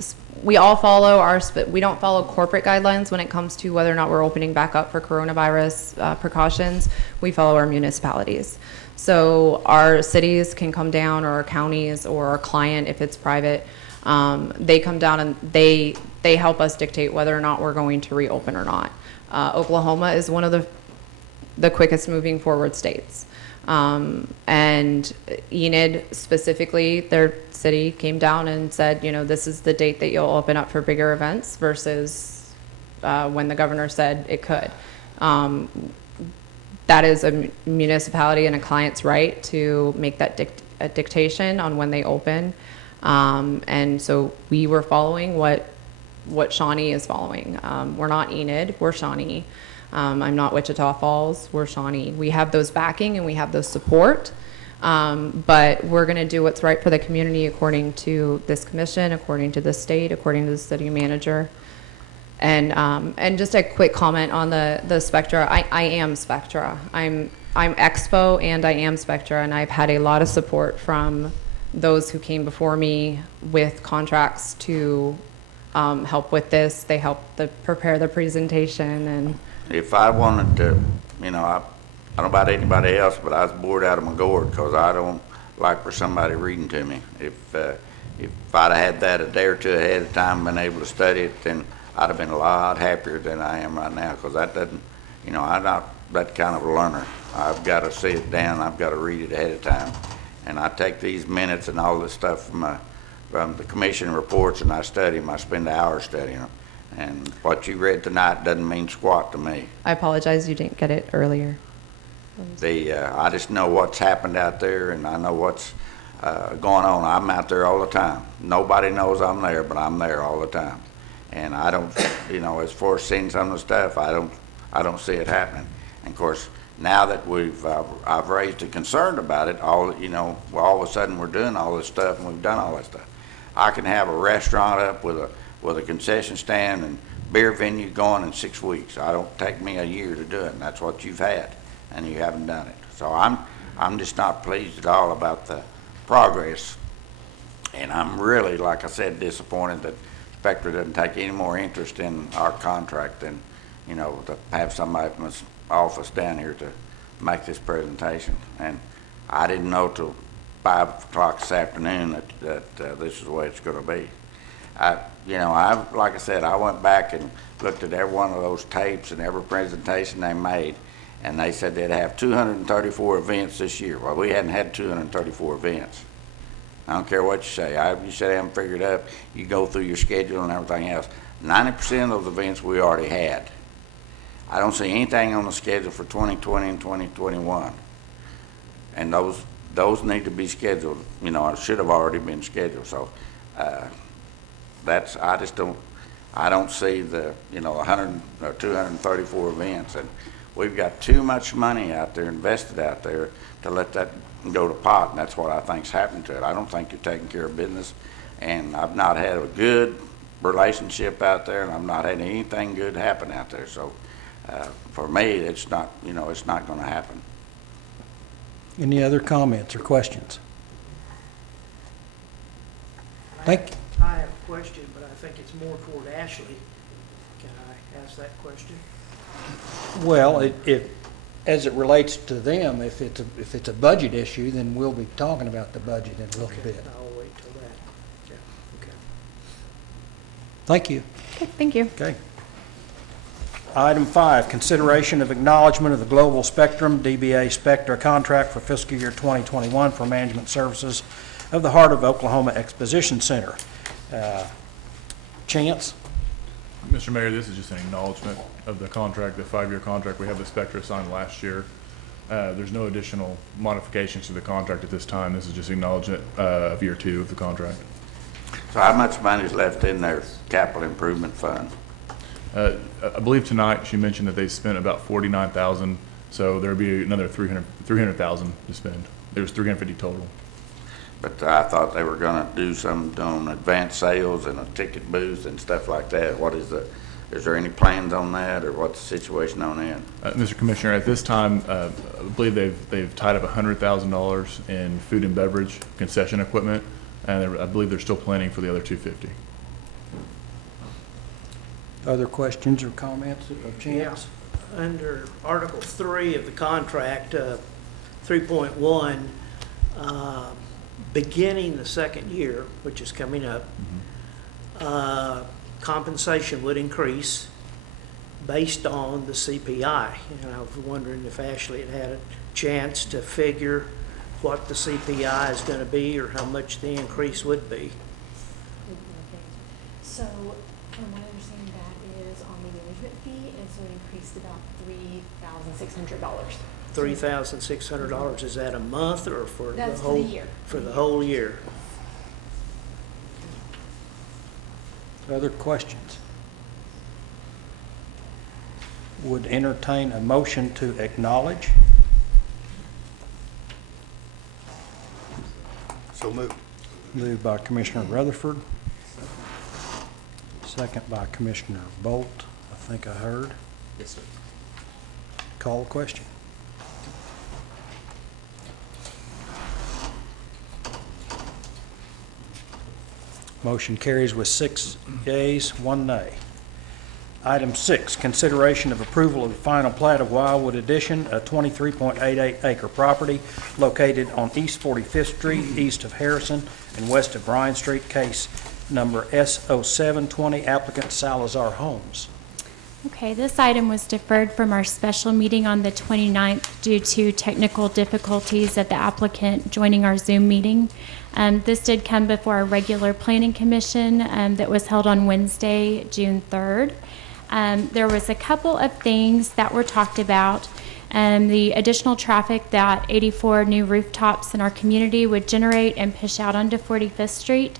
We all follow we don't follow corporate guidelines when it comes to whether or not we're opening back up for coronavirus precautions. We follow our municipalities. So our cities can come down, or our counties, or our client, if it's private, they come down and they help us dictate whether or not we're going to reopen or not. Oklahoma is one of the quickest moving forward states. And Enid specifically, their city came down and said, you know, this is the date that you'll open up for bigger events, versus when the governor said it could. That is a municipality and a client's right to make that dictation on when they open. And so we were following what Shawnee is following. We're not Enid, we're Shawnee. I'm not Wichita Falls, we're Shawnee. We have those backing and we have those support, but we're gonna do what's right for the community according to this commission, according to the state, according to the city manager. And just a quick comment on the Spectra. I am Spectra. I'm Expo and I am Spectra, and I've had a lot of support from those who came before me with contracts to help with this. They helped prepare the presentation and If I wanted to, I don't know about anybody else, but I was bored out of my gourd because I don't like for somebody reading to me. If I'd have had that a day or two ahead of time, been able to study it, then I'd have been a lot happier than I am right now, because that doesn't, I'm not that kind of a learner. I've got to see it down, I've got to read it ahead of time. And I take these minutes and all this stuff from the commission reports, and I study them. I spend hours studying them. And what you read tonight doesn't mean squat to me. I apologize you didn't get it earlier. I just know what's happened out there, and I know what's going on. I'm out there all the time. Nobody knows I'm there, but I'm there all the time. And I don't, as far as seeing some of the stuff, I don't see it happening. And of course, now that I've raised a concern about it, all of a sudden we're doing all this stuff, and we've done all that stuff. I can have a restaurant up with a concession stand and beer venue going in 6 weeks. It don't take me a year to do it, and that's what you've had, and you haven't done it. So I'm just not pleased at all about the progress, and I'm really, like I said, disappointed that Specter doesn't take any more interest in our contract than, to have somebody from his office down here to make this presentation. And I didn't know till 5 o'clock this afternoon that this is the way it's going to be. Like I said, I went back and looked at every one of those tapes and every presentation they made, and they said they'd have 234 events this year. Well, we hadn't had 234 events. I don't care what you say. You sit down and figure it up. You go through your schedule and everything else. 90% of those events we already had. I don't see anything on the schedule for 2020 and 2021. And those need to be scheduled. It should have already been scheduled. So I don't see the 100 or 234 events, and we've got too much money out there invested out there to let that go to pot, and that's what I think's happened to it. I don't think you're taking care of business, and I've not had a good relationship out there, and I've not had anything good happen out there. So for me, it's not it's not going to happen. Any other comments or questions? Thank you. I have a question, but I think it's more toward Ashley. Can I ask that question? Well, as it relates to them, if it's a budget issue, then we'll be talking about the budget in a little bit. I'll wait till that. Yeah, okay. Thank you. Okay, thank you. Okay. Item 5, consideration of acknowledgement of the Global Spectrum DBA Specter contract for fiscal year 2021 for management services of the Heart of Oklahoma Exposition Center. Chance? Mr. Mayor, this is just an acknowledgement of the contract, the 5-year contract we have with Specter signed last year. There's no additional modifications to the contract at this time. This is just acknowledgement of year 2 of the contract. So how much money is left in their capital improvement fund? I believe tonight she mentioned that they spent about $49,000, so there'll be another $300,000 to spend. There's $350 total. But I thought they were going to do some on advanced sales and a ticket booth and stuff like that. Is there any plans on that, or what's the situation on that? Mr. Commissioner, at this time, I believe they've tied up $100,000 in food and beverage concession equipment, and I believe they're still planning for the other $250,000. Other questions or comments of Chance? Yeah. Under Article 3 of the contract, 3.1, beginning the second year, which is coming up, compensation would increase based on the CPI. And I was wondering if Ashley had a chance to figure what the CPI is going to be or how much the increase would be. So, from what I understand, that is on the management fee, and so it increased about $3,600. $3,600, is that a month or for the whole? That's for the year. For the whole year. Other questions? Would entertain a motion to acknowledge. So moved. Moved by Commissioner Rutherford. Second by Commissioner Bolt, I think I heard. Yes, sir. Call the question. Motion carries with 6 yeas, 1 nay. Item 6, consideration of approval of the final plat of Wildwood Addition, a 23.88 acre property located on East 45th Street, east of Harrison and west of Bryan Street, case number S0720, applicant Salazar Homes. Okay, this item was deferred from our special meeting on the 29th due to technical difficulties of the applicant joining our Zoom meeting. This did come before our regular planning commission that was held on Wednesday, June 3rd. There was a couple of things that were talked about. The additional traffic that 84 new rooftops in our community would generate and push out onto 45th Street.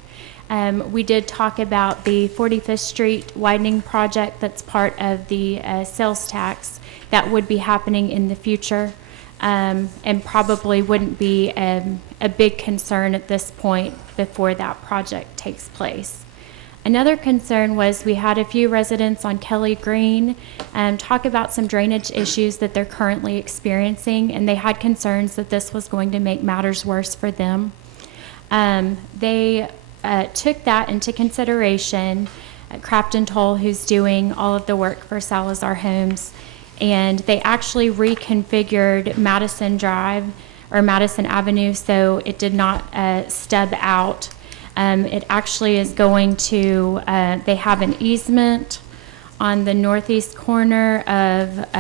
We did talk about the 45th Street widening project that's part of the sales tax that would be happening in the future, and probably wouldn't be a big concern at this point before that project takes place. Another concern was we had a few residents on Kelly Green talk about some drainage issues that they're currently experiencing, and they had concerns that this was going to make matters worse for them. They took that into consideration. Crafton Toll, who's doing all of the work for Salazar Homes, and they actually reconfigured Madison Drive or Madison Avenue so it did not stub out. It actually is going to, they have an easement on the northeast corner of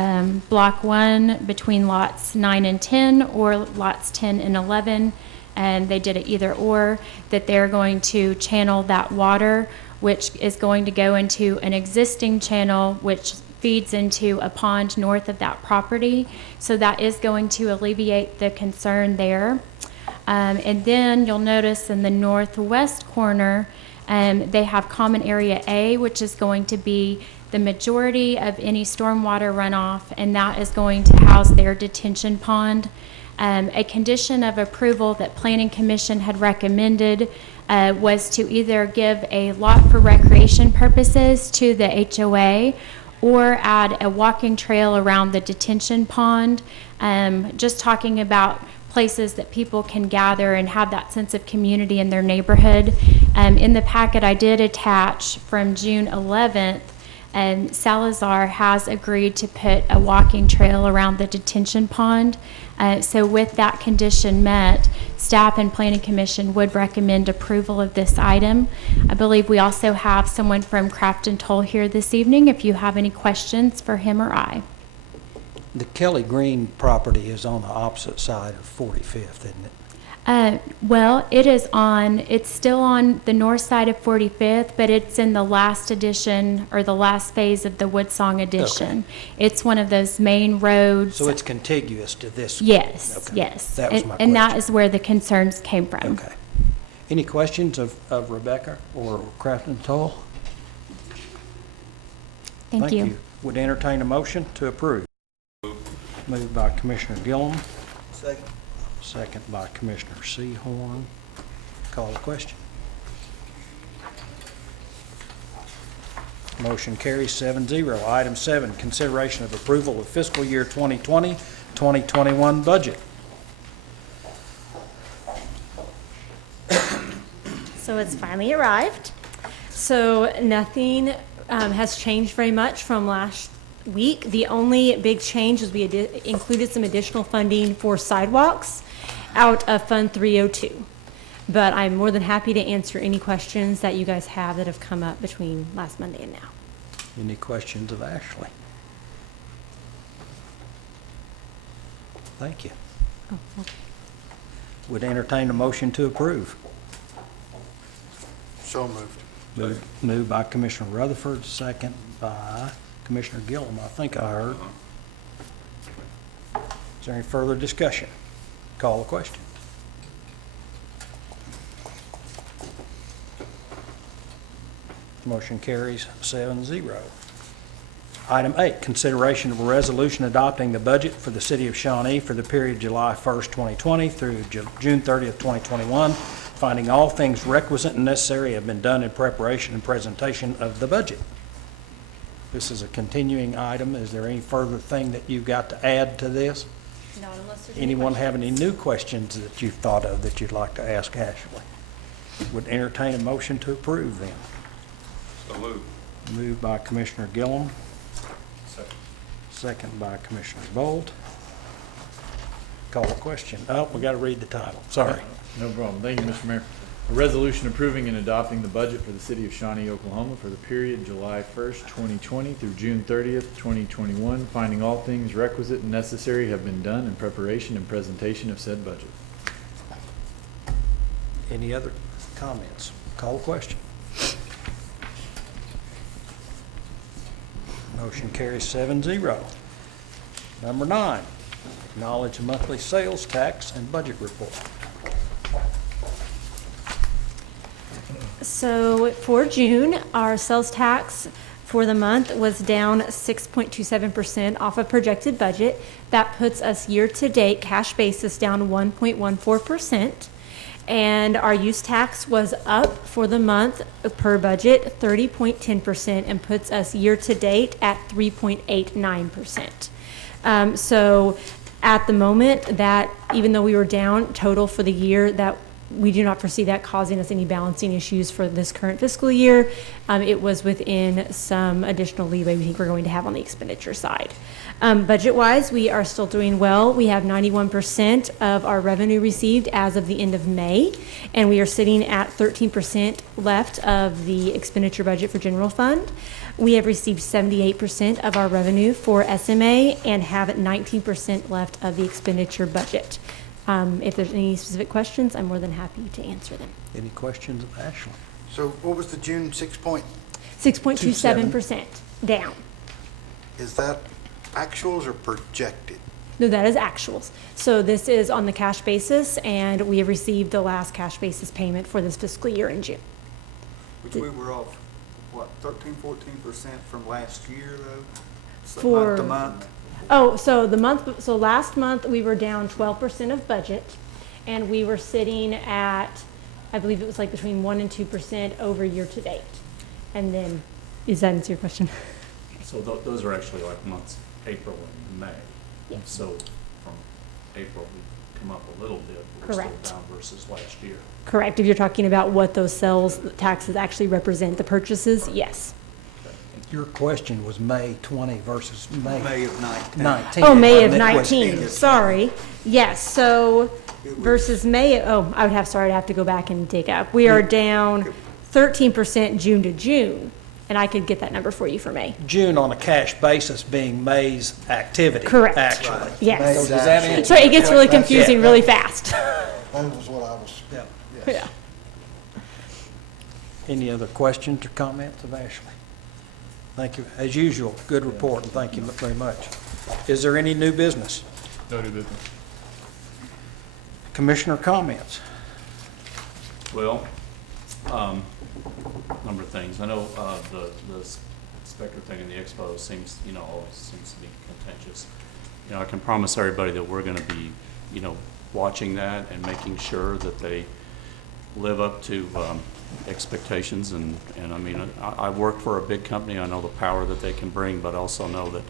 Block 1 between lots 9 and 10 or lots 10 and 11. And they did it either or, that they're going to channel that water, which is going to go into an existing channel, which feeds into a pond north of that property. So that is going to alleviate the concern there. And then you'll notice in the northwest corner, they have common area A, which is going to be the majority of any stormwater runoff, and that is going to house their detention pond. A condition of approval that Planning Commission had recommended was to either give a lot for recreation purposes to the HOA or add a walking trail around the detention pond, just talking about places that people can gather and have that sense of community in their neighborhood. In the packet I did attach from June 11th, and Salazar has agreed to put a walking trail around the detention pond. So with that condition met, staff and Planning Commission would recommend approval of this item. I believe we also have someone from Crafton Toll here this evening if you have any questions for him or I. The Kelly Green property is on the opposite side of 45th, isn't it? Well, it's still on the north side of 45th, but it's in the last edition or the last phase of the Woodsong edition. Okay. It's one of those main roads. So it's contiguous to this? Yes, Okay. yes. That was my and that question. is where the concerns came from. Okay. Any questions of Rebecca or Crafton Toll? Thank you. Would entertain a motion to approve. Moved by Commissioner Gillen. Second. Second by Commissioner Seahorn. Call the question. Motion carries 7-0. Item 7, consideration of approval of fiscal year 2020-2021 budget. So it's finally arrived. So nothing has changed very much from last week. The only big change is we included some additional funding for sidewalks out of Fund 302. But I'm more than happy to answer any questions that you guys have that have come up between last Monday and now. Any questions of Ashley? Thank you. Oh, okay. Would entertain a motion to approve. So moved. Moved by Commissioner Rutherford, second by Commissioner Gillum, I think I heard. Is there any further discussion? Call the question. Motion carries 7-0. Item 8, consideration of a resolution adopting the budget for the City of Shawnee for the period July 1st, 2020 through June 30th, 2021, finding all things requisite and necessary have been done in preparation and presentation of the budget. This is a continuing item. Is there any further thing that you've got to add to this? Not unless there's Anyone have any new questions that you've thought of that you'd like to ask Ashley? Would entertain a motion to approve then. So moved. Moved by Commissioner Gillen. Second by Commissioner Bolt. Call the question. Oh, we got to read the title. Sorry. No problem. Thank you, Mr. Mayor. A resolution approving and adopting the budget for the city of Shawnee, Oklahoma for the period July 1st, 2020 through June 30th, 2021, finding all things requisite and necessary have been done in preparation and presentation of said budget. Any other comments? Call the question. Motion carries 7-0. Number 9, acknowledge the monthly sales tax and budget report. So for June, our sales tax for the month was down 6.27% off of projected budget. That puts us year-to-date cash basis down 1.14%. And our use tax was up for the month per budget 30.10% and puts us year-to-date at 3.89%. So at the moment, that even though we were down total for the year, that we do not foresee that causing us any balancing issues for this current fiscal year. It was within some additional leeway we think we're going to have on the expenditure side. Budget-wise, we are still doing well. We have 91% of our revenue received as of the end of May, and we are sitting at 13% left of the expenditure budget for general fund. We have received 78% of our revenue for SMA and have 19% left of the expenditure budget. If there's any specific questions, I'm more than happy to answer them. Any questions of Ashley? So what was the June 6.27% down. Is that actuals or projected? No, that is actuals. So this is on the cash basis, and we have received the last cash basis payment for this fiscal year in June. Which we were off, what, 13-14% from last year, though? For the month? Oh, so last month we were down 12% of budget, and we were sitting at, I believe it was like between 1% and 2% over year to date. And then, does that answer your question? So those are actually like months, April and May. Yes. So from April, we come up a little bit, but we're Correct. still down versus last year. Correct. If you're talking about what those sales taxes actually represent, the purchases, yes. Your question was May 20 versus May of 19. Oh, May of That question 19, is- sorry. Yes, so versus May, I'd have to go back and dig up. We are down 13% June to June, and I could get that number for you for May. June on a cash basis being May's activity. Correct. Actually. Yes. So does that answer? Sorry, it gets really That's- confusing yeah. really fast. That was what I was, Yeah. Yeah. Any other questions or comments of Ashley? Thank you. As usual, good report, and thank you very much. Is there any new business? No new business. Commissioner comments? Well, number of things. I know the Specter thing in the Expo seems, always seems to be contentious. I can promise everybody that we're going to be, watching that and making sure that they live up to expectations. And I mean, I work for a big company. I know the power that they can bring, but I also know that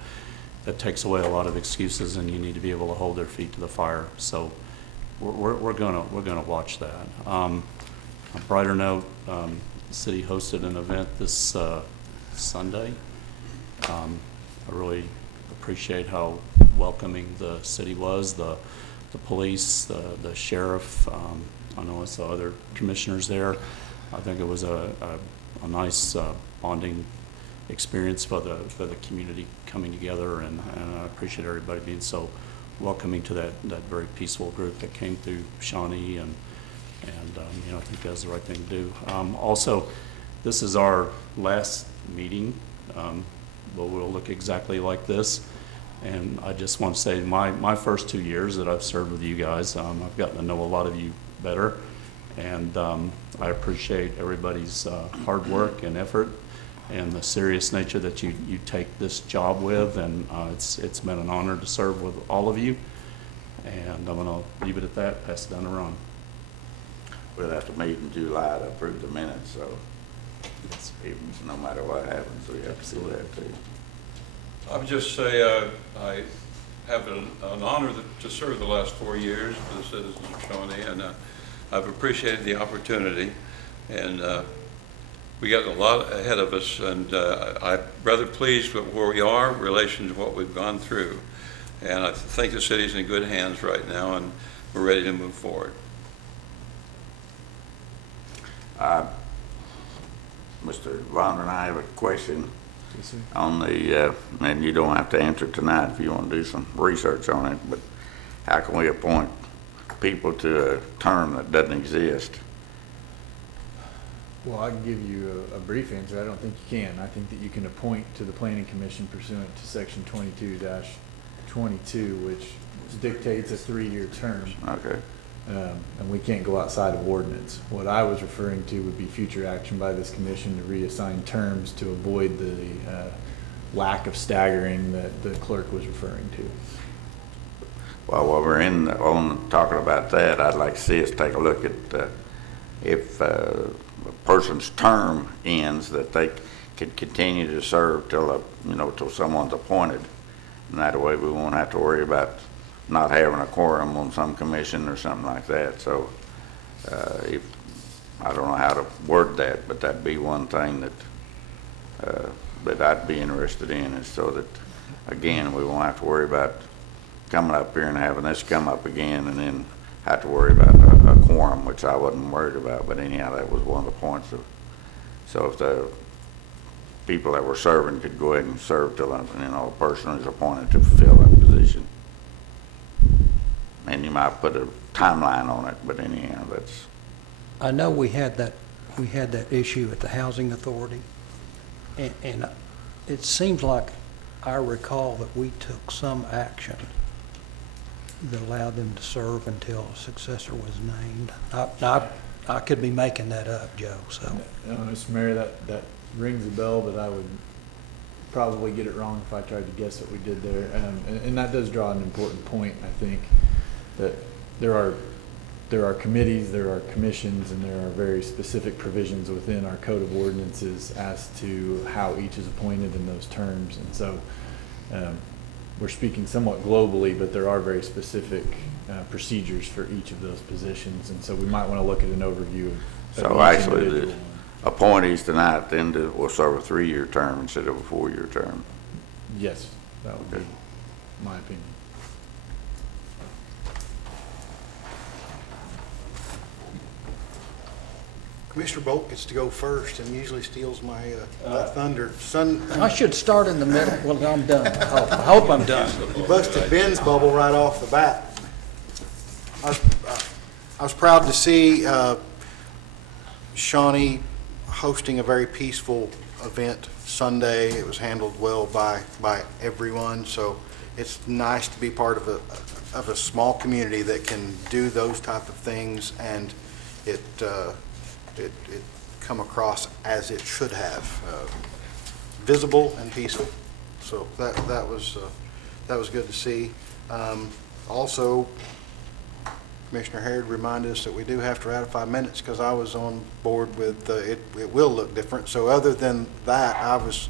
that takes away a lot of excuses, and you need to be able to hold their feet to the fire. So we're gonna watch that. On a brighter note, the city hosted an event this Sunday. I really appreciate how welcoming the city was. The police, the sheriff. I know I saw other commissioners there. I think it was a nice bonding experience for the community coming together, and I appreciate everybody being so welcoming to that very peaceful group that came through Shawnee, and I think that's the right thing to do. Also, this is our last meeting, but we'll look exactly like this. And I just want to say my first 2 years that I've served with you guys, I've gotten to know a lot of you better, and I appreciate everybody's hard work and effort and the serious nature that you take this job with, and it's been an honor to serve with all of you, and I'm going to leave it at that, pass it down to Ron. We'll have to meet in July to approve the minutes, so no matter what happens, we have to do that too. I would just say I have an honor to serve the last 4 years for the citizens of Shawnee, and I've appreciated the opportunity. And we got a lot ahead of us, and I'm rather pleased with where we are in relation to what we've gone through. And I think the city's in good hands right now, and we're ready to move forward. Mr. Von and I have a question on the, and you don't have to answer tonight if you want to do some research on it, but how can we appoint people to a term that doesn't exist? Well, I can give you a brief answer. I don't think you can. I think that you can appoint to the Planning Commission pursuant to Section 22-22, which dictates a 3-year term. Okay. And we can't go outside of ordinance. What I was referring to would be future action by this commission to reassign terms to avoid the lack of staggering that the clerk was referring to. Well, while we're on talking about that, I'd like to see us take a look at if a person's term ends, that they could continue to serve till till someone's appointed, and that way we won't have to worry about not having a quorum on some commission or something like that. So if I don't know how to word that, but that'd be one thing that I'd be interested in, is so that, again, we won't have to worry about coming up here and having this come up again and then have to worry about a quorum, which I wasn't worried about. But anyhow, that was one of the points of, so if the people that were serving could go ahead and serve till a person is appointed to fulfill that position. And you might put a timeline on it, but anyhow, that's. I know we had that issue at the Housing Authority, and it seems like I recall that we took some action that allowed them to serve until a successor was named. I could be making that up, Joe, so. Mr. Mayor, that rings a bell, but I would probably get it wrong if I tried to guess what we did there. And that does draw an important point, I think, that there are committees, there are commissions, and there are very specific provisions within our code of ordinances as to how each is appointed in those terms. And so we're speaking somewhat globally, but there are very specific procedures for each of those positions. And so we might want to look at an overview of So actually, the appointees tonight then will serve a 3-year term instead of a 4-year term. Yes, that would be my opinion. Commissioner Bolt gets to go first and usually steals my thunder. I should start in the middle. Well, I'm done. I hope I'm done. You busted Ben's bubble right off the bat. I was proud to see Shawnee hosting a very peaceful event Sunday. It was handled well by everyone, so it's nice to be part of a small community that can do those type of things, and it come across as it should have, visible and peaceful. So that was good to see. Also, Commissioner Harrod reminded us that we do have to ratify minutes, because I was on board with it will look different. So other than that, I was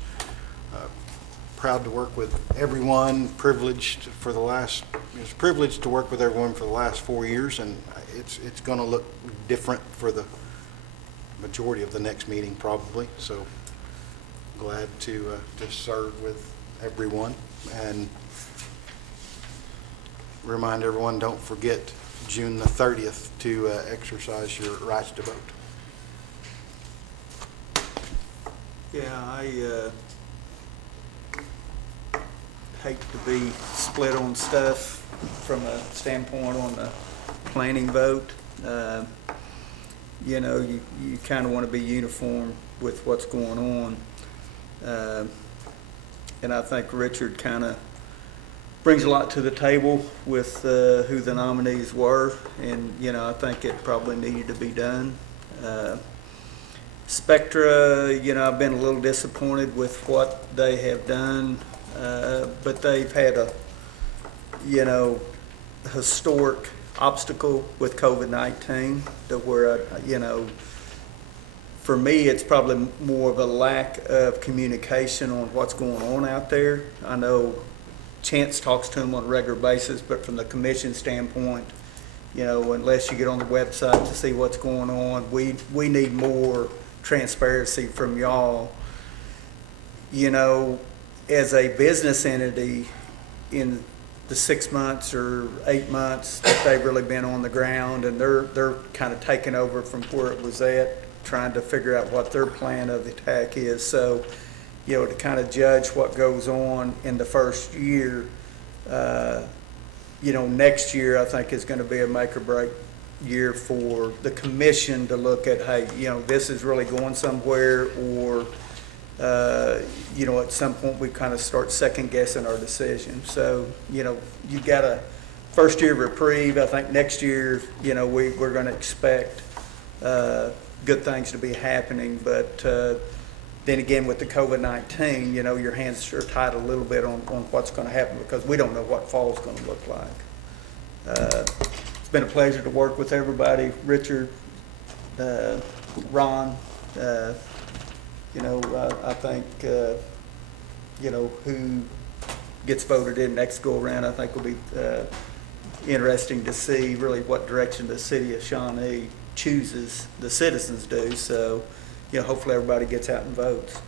proud to work with everyone, privileged to work with everyone for the last 4 years, and it's going to look different for the majority of the next meeting probably. So glad to serve with everyone, and remind everyone, don't forget June the 30th to exercise your rights to vote. Yeah, I hate to be split on stuff from a standpoint on the planning vote. You know, you kind of want to be uniform with what's going on. And I think Richard kind of brings a lot to the table with who the nominees were, and I think it probably needed to be done. Specter, I've been a little disappointed with what they have done, but they've had a historic obstacle with COVID-19 to where for me it's probably more of a lack of communication on what's going on out there. I know Chance talks to him on a regular basis, but from the commission standpoint, you know, unless you get on the website to see what's going on. We need more transparency from y'all. You know, as a business entity, in the 6 months or 8 months that they've really been on the ground, and they're kind of taking over from where it was at, trying to figure out what their plan of attack is. So, you know, to kind of judge what goes on in the first year, you know, next year I think is going to be a make or break year for the commission to look at, hey, you know, this is really going somewhere, or you know, at some point we kind of start second guessing our decision. So, you know, you got a first year reprieve. I think next year, you know, we're going to expect good things to be happening. But then again, with the COVID-19, you know, your hands are tied a little bit on what's going to happen, because we don't know what fall's going to look like. It's been a pleasure to work with everybody. Richard, Ron, you know, I think, you know, who gets voted in next go around, I think will be interesting to see really what direction the city of Shawnee chooses, the citizens do. So, you know, hopefully everybody gets out and votes.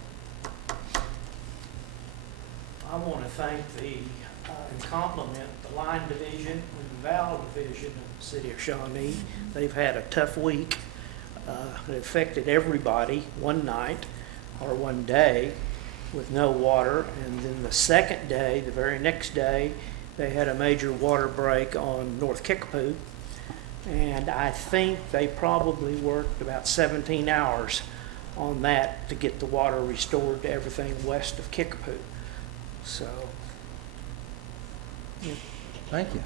I want to thank and compliment the line division and the valve division of the city of Shawnee. They've had a tough week. It affected everybody one night or one day with no water, and then the second day, the very next day, they had a major water break on North Kickapoo, and I think they probably worked about 17 hours on that to get the water restored to everything west of Kickapoo. So, yeah. Thank you.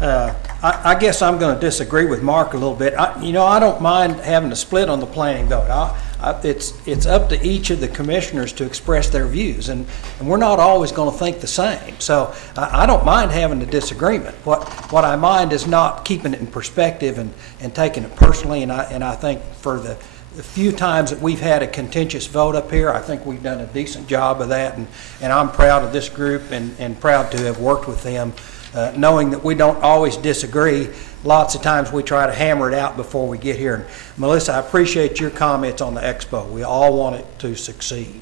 I guess I'm going to disagree with Mark a little bit. You know, I don't mind having a split on the planning vote. It's up to each of the commissioners to express their views, and we're not always going to think the same. So I don't mind having a disagreement. What I mind is not keeping it in perspective and taking it personally. And I think for the few times that we've had a contentious vote up here, I think we've done a decent job of that, and I'm proud of this group and proud to have worked with them, knowing that we don't always disagree. Lots of times we try to hammer it out before we get here. And Melissa, I appreciate your comments on the Expo. We all want it to succeed.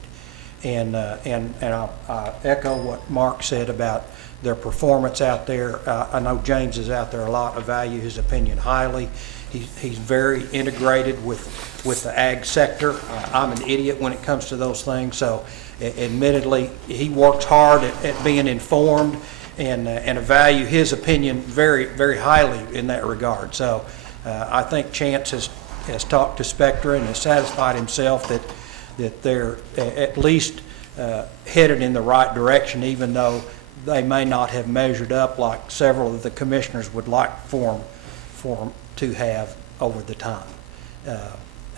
And I echo what Mark said about their performance out there. I know James is out there a lot. I value his opinion highly. He's very integrated with the ag sector. I'm an idiot when it comes to those things. So admittedly, he works hard at being informed, and I value his opinion very, very highly in that regard. So I think Chance has talked to Specter and has satisfied himself that they're at least headed in the right direction, even though they may not have measured up like several of the commissioners would like for them to have over the time.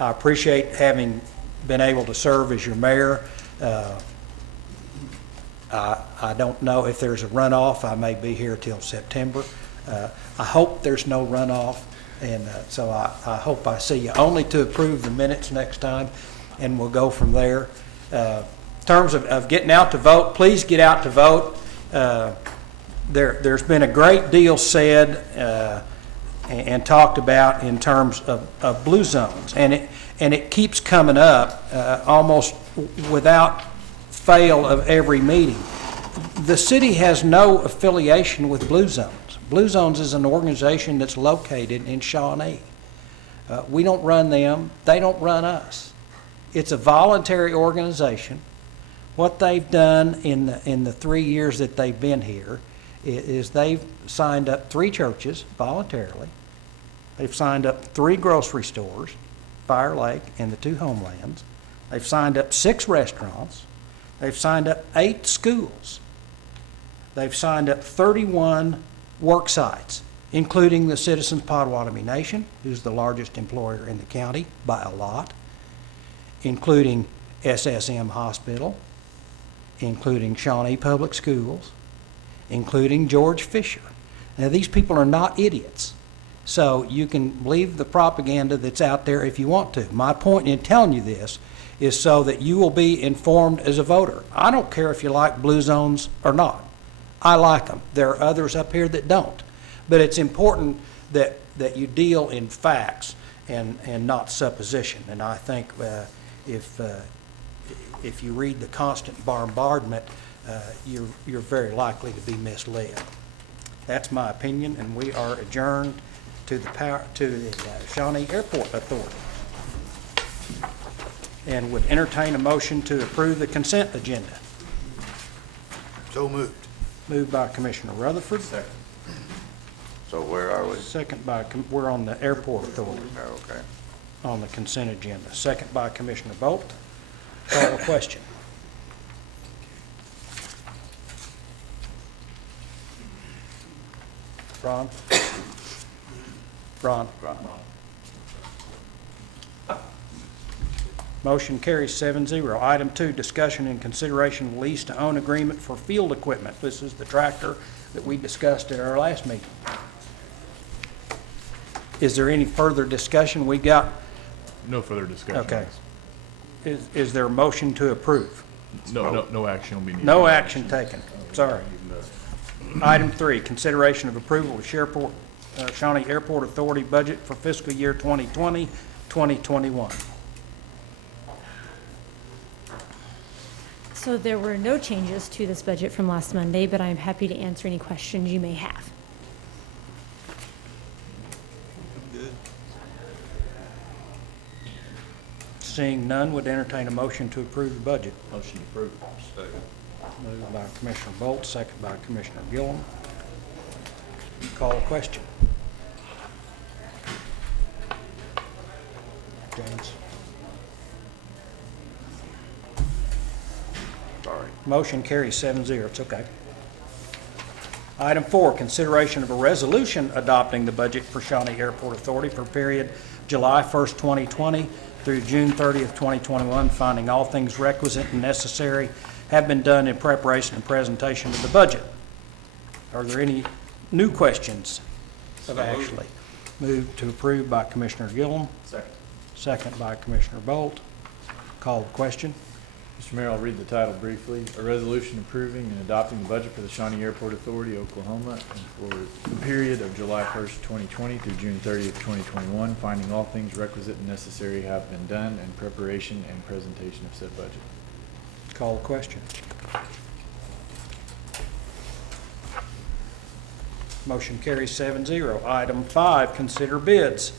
I appreciate having been able to serve as your mayor. I don't know if there's a runoff. I may be here till September. I hope there's no runoff, and so I hope I see you only to approve the minutes next time, and we'll go from there. In terms of getting out to vote, please get out to vote. There's been a great deal said and talked about in terms of blue zones, and it keeps coming up almost without fail of every meeting. The city has no affiliation with Blue Zones. Blue Zones is an organization that's located in Shawnee. We don't run them. They don't run us. It's a voluntary organization. What they've done in the 3 years that they've been here is they've signed up 3 churches voluntarily. They've signed up 3 grocery stores, Fire Lake and the 2 Homelands. They've signed up 6 restaurants. They've signed up 8 schools. They've signed up 31 work sites, including the Citizens Potawatomi Nation, who's the largest employer in the county by a lot, including SSM Hospital, including Shawnee Public Schools, including George Fisher. Now, these people are not idiots, so you can believe the propaganda that's out there if you want to. My point in telling you this is so that you will be informed as a voter. I don't care if you like blue zones or not. I like them. There are others up here that don't. But it's important that you deal in facts and not supposition. And I think if you read the constant bombardment, you're very likely to be misled. That's my opinion, and we are adjourned to the Shawnee Airport Authority. And would entertain a motion to approve the consent agenda. So moved. Moved by Commissioner Rutherford. Second. So where are we? Second by, we're on the Airport Authority Okay. on the consent agenda. Second by Commissioner Bolt. Call the question. Ron? Ron? Motion carries 7-0. Item 2, discussion and consideration of lease-to-own agreement for field equipment. This is the tractor that we discussed at our last meeting. Is there any further discussion? We got, No further discussion. okay. Is there a motion to approve? No action will be needed. No action taken. Sorry. Item 3, consideration of approval of Shareport, Shawnee Airport Authority budget for fiscal year 2020, 2021. So there were no changes to this budget from last Monday, but I'm happy to answer any questions you may have. Seeing none, would entertain a motion to approve the budget. Motion approved. Second. Moved by Commissioner Bolt, second by Commissioner Gillen. Call a question. James. Sorry. Motion carries 7-0. It's okay. Item 4, consideration of a resolution adopting the budget for Shawnee Airport Authority for period July 1st, 2020 through June 30th, 2021, finding all things requisite and necessary have been done in preparation and presentation of the budget. Are there any new questions of Ashley? Moved to approve by Commissioner Gillen. Second. Second by Commissioner Bolt. Call the question. Mr. Mayor, I'll read the title briefly. A resolution approving and adopting the budget for the Shawnee Airport Authority, Oklahoma, and for the period of July 1st, 2020 through June 30th, 2021, finding all things requisite and necessary have been done in preparation and presentation of said budget. Call the question. Motion carries 7-0. Item 5, consider bids.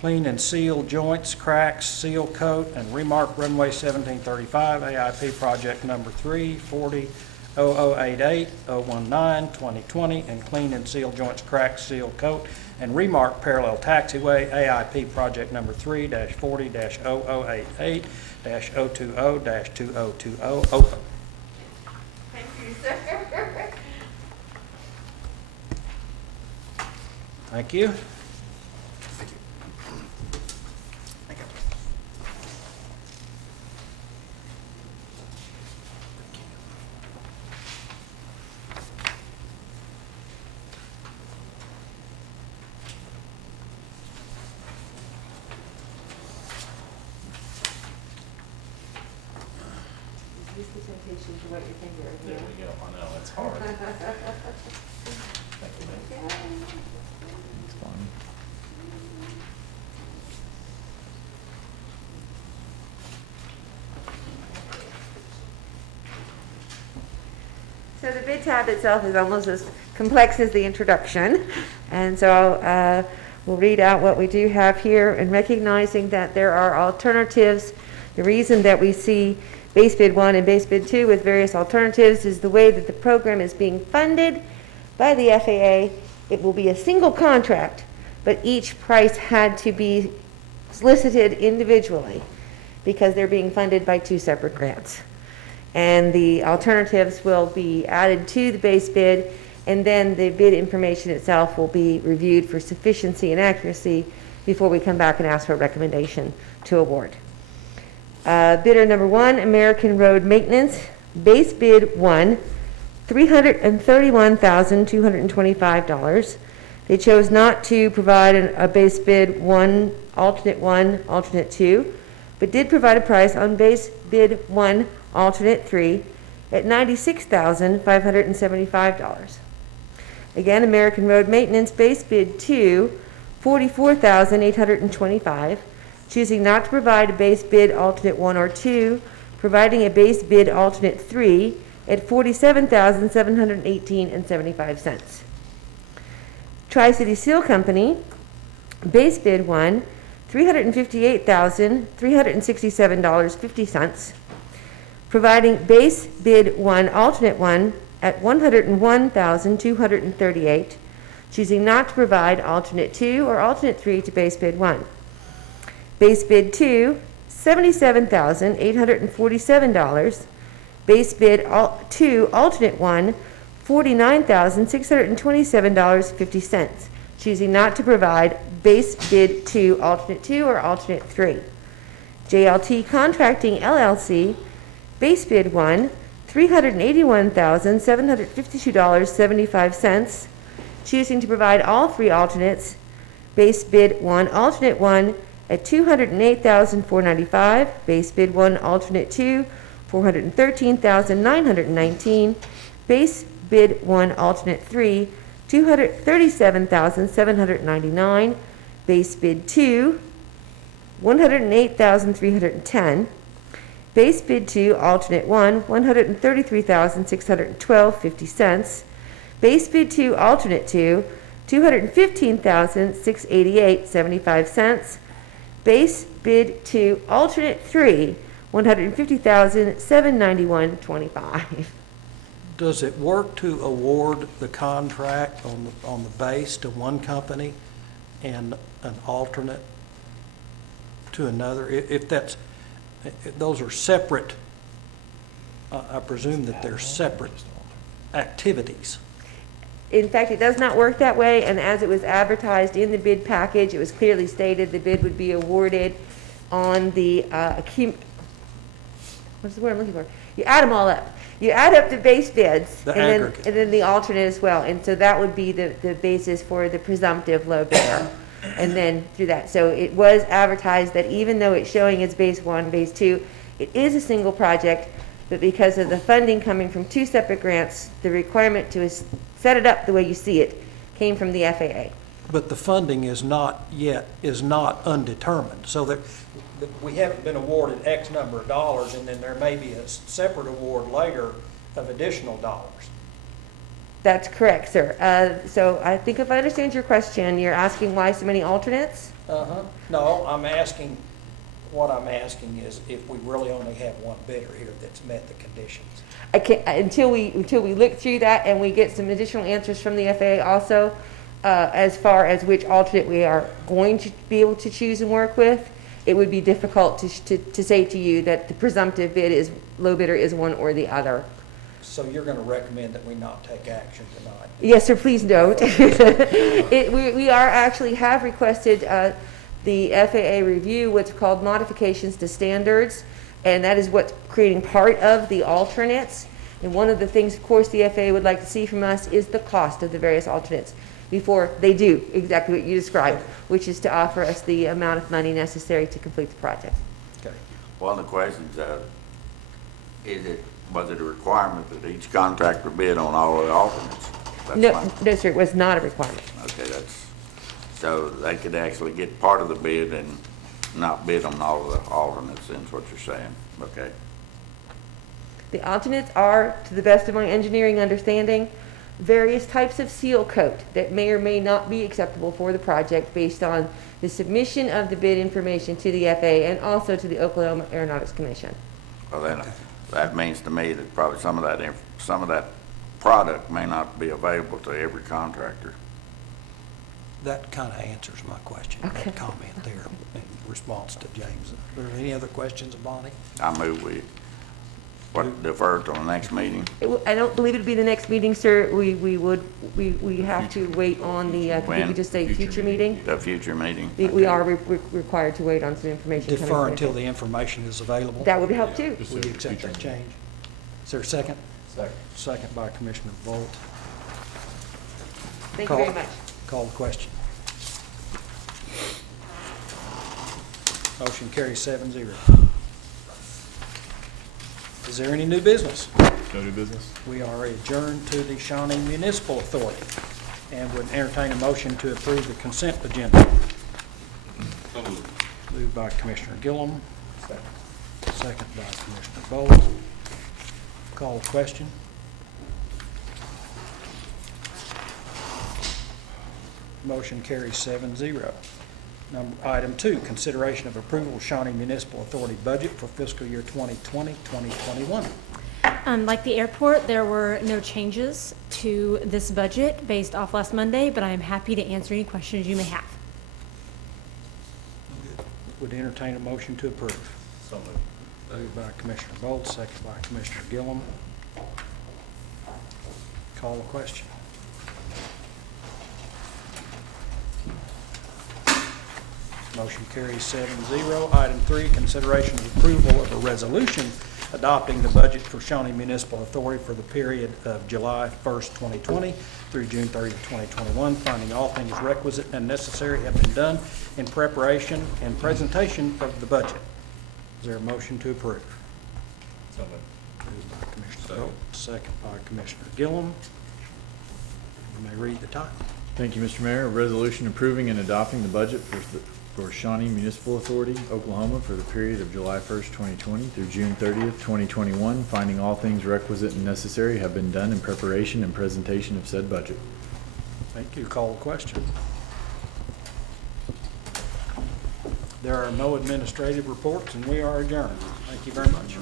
Clean and seal joints, cracks, seal coat, and remark runway 1735, AIP project number 3, 40-0088, 019-2020, and clean and seal joints, cracks, seal coat, and remark parallel taxiway, AIP project number 3-40-0088, 020-2020, open. Thank you, sir. Thank you. Use the temptation to wet your finger again. There we go. I know, it's hard. Thank you, ma'am. It's fine. So the bid tab itself is almost as complex as the introduction. And so we'll read out what we do have here, and recognizing that there are alternatives. The reason that we see base bid 1 and base bid 2 with various alternatives is the way that the program is being funded by the FAA. It will be a single contract, but each price had to be solicited individually because they're being funded by 2 separate grants. And the alternatives will be added to the base bid, and then the bid information itself will be reviewed for sufficiency and accuracy before we come back and ask for a recommendation to award. Bidder number 1, American Road Maintenance, base bid 1, $331,225. They chose not to provide a base bid 1, alternate 2, but did provide a price on base bid 1, alternate 3 at $96,575. Again, American Road Maintenance, base bid 2, $44,825. Choosing not to provide a base bid alternate 1 or 2, providing a base bid alternate 3 at $47,718.75. Tri-City Seal Company, base bid 1, $358,367.50. Providing base bid 1 alternate 1 at $101,238. Choosing not to provide alternate 2 or alternate 3 to base bid 1. Base bid 2, $77,847. Base bid 2 alternate 1, $49,627.50. Choosing not to provide base bid 2 alternate 2 or alternate 3. JLT Contracting LLC, base bid 1, $381,752.75. Choosing to provide all 3 alternates. Base bid 1 alternate 1 at $208,495. Base bid 1 alternate 2, $413,919. Base bid 1 alternate 3, $237,799. Base bid 2, $108,310. Base bid 2 alternate 1, $133,612.50. Base bid 2 alternate 2, $215,688.75. Base bid 2 alternate 3, $150,791.25. Does it work to award the contract on the base to one company and an alternate to another? If those are separate, I presume that they're separate activities. In fact, it does not work that way, and as it was advertised in the bid package, it was clearly stated the bid would be awarded on the, what's the word I'm looking for? You add them all up. You add up the base bids, and then the alternate as well, and so that would be the basis for the presumptive low bidder, and then through that. So it was advertised that even though it's showing as base 1, base 2, it is a single project, but because of the funding coming from 2 separate grants, the requirement to set it up the way you see it came from the FAA. But the funding is not undetermined, so that we haven't been awarded X number of dollars, and then there may be a separate award later of additional dollars. That's correct, sir. So I think if I understand your question, you're asking why so many alternates? No, what I'm asking is if we really only have one bidder here that's met the conditions. I can't, until we look through that and we get some additional answers from the FAA also, as far as which alternate we are going to be able to choose and work with, it would be difficult to say to you that the presumptive bid is, low bidder is one or the other. So you're going to recommend that we not take action tonight? Yes, sir, please note. We are actually have requested the FAA review what's called modifications to standards, and that is what's creating part of the alternates. And one of the things, of course, the FAA would like to see from us is the cost of the various alternates before they do exactly what you described, which is to offer us the amount of money necessary to complete the project. Okay. One of the questions, was it a requirement that each contractor bid on all of the alternates? No, sir, it was not a requirement. Okay, so they could actually get part of the bid and not bid on all of the alternates, is what you're saying, okay? The alternates are, to the best of my engineering understanding, various types of seal coat that may or may not be acceptable for the project based on the submission of the bid information to the FAA and also to the Oklahoma Aeronautics Commission. Well, then, that means to me that probably some of that product may not be available to every contractor. That kind of answers my question, that comment there in response to James. Are there any other questions of Bonnie? I move we defer till the next meeting. I don't believe it'd be the next meeting, sir. We have to wait on the, could you just say future meeting? The future meeting. We are required to wait on some information. Defer until the information is available? That would help too. Would you accept that change? Is there a second? Second. Second by Commissioner Volt. Thank you very much. Call the question. Motion carries 7-0. Is there any new business? No new business. We are adjourned to the Shawnee Municipal Authority. and would entertain a motion to approve the consent agenda. Moved by Commissioner Gillen. Second by Commissioner Bowles. Call the question. Motion carries 7-0. Item 2, consideration of approval of Shawnee Municipal Authority budget for fiscal year 2020-2021. Like the airport, there were no changes to this budget based off last Monday, but I am happy to answer any questions you may have. Would entertain a motion to approve. So moved. Moved by Commissioner Bolt, second by Commissioner Gillen. Call the question. Motion carries 7-0. Item 3, consideration of approval of a resolution adopting the budget for Shawnee Municipal Authority for the period of July 1st, 2020 through June 30th, 2021, finding all things requisite and necessary have been done in preparation and presentation of the budget. Is there a motion to approve? So moved. Moved by Commissioner Bolt, second by Commissioner Gillen. You may read the title. Thank you, Mr. Mayor. A resolution approving and adopting the budget for Shawnee Municipal Authority, Oklahoma for the period of July 1st, 2020 through June 30th, 2021, finding all things requisite and necessary have been done in preparation and presentation of said budget. Thank you. Call the question. There are no administrative reports, and we are adjourned. Thank you very much.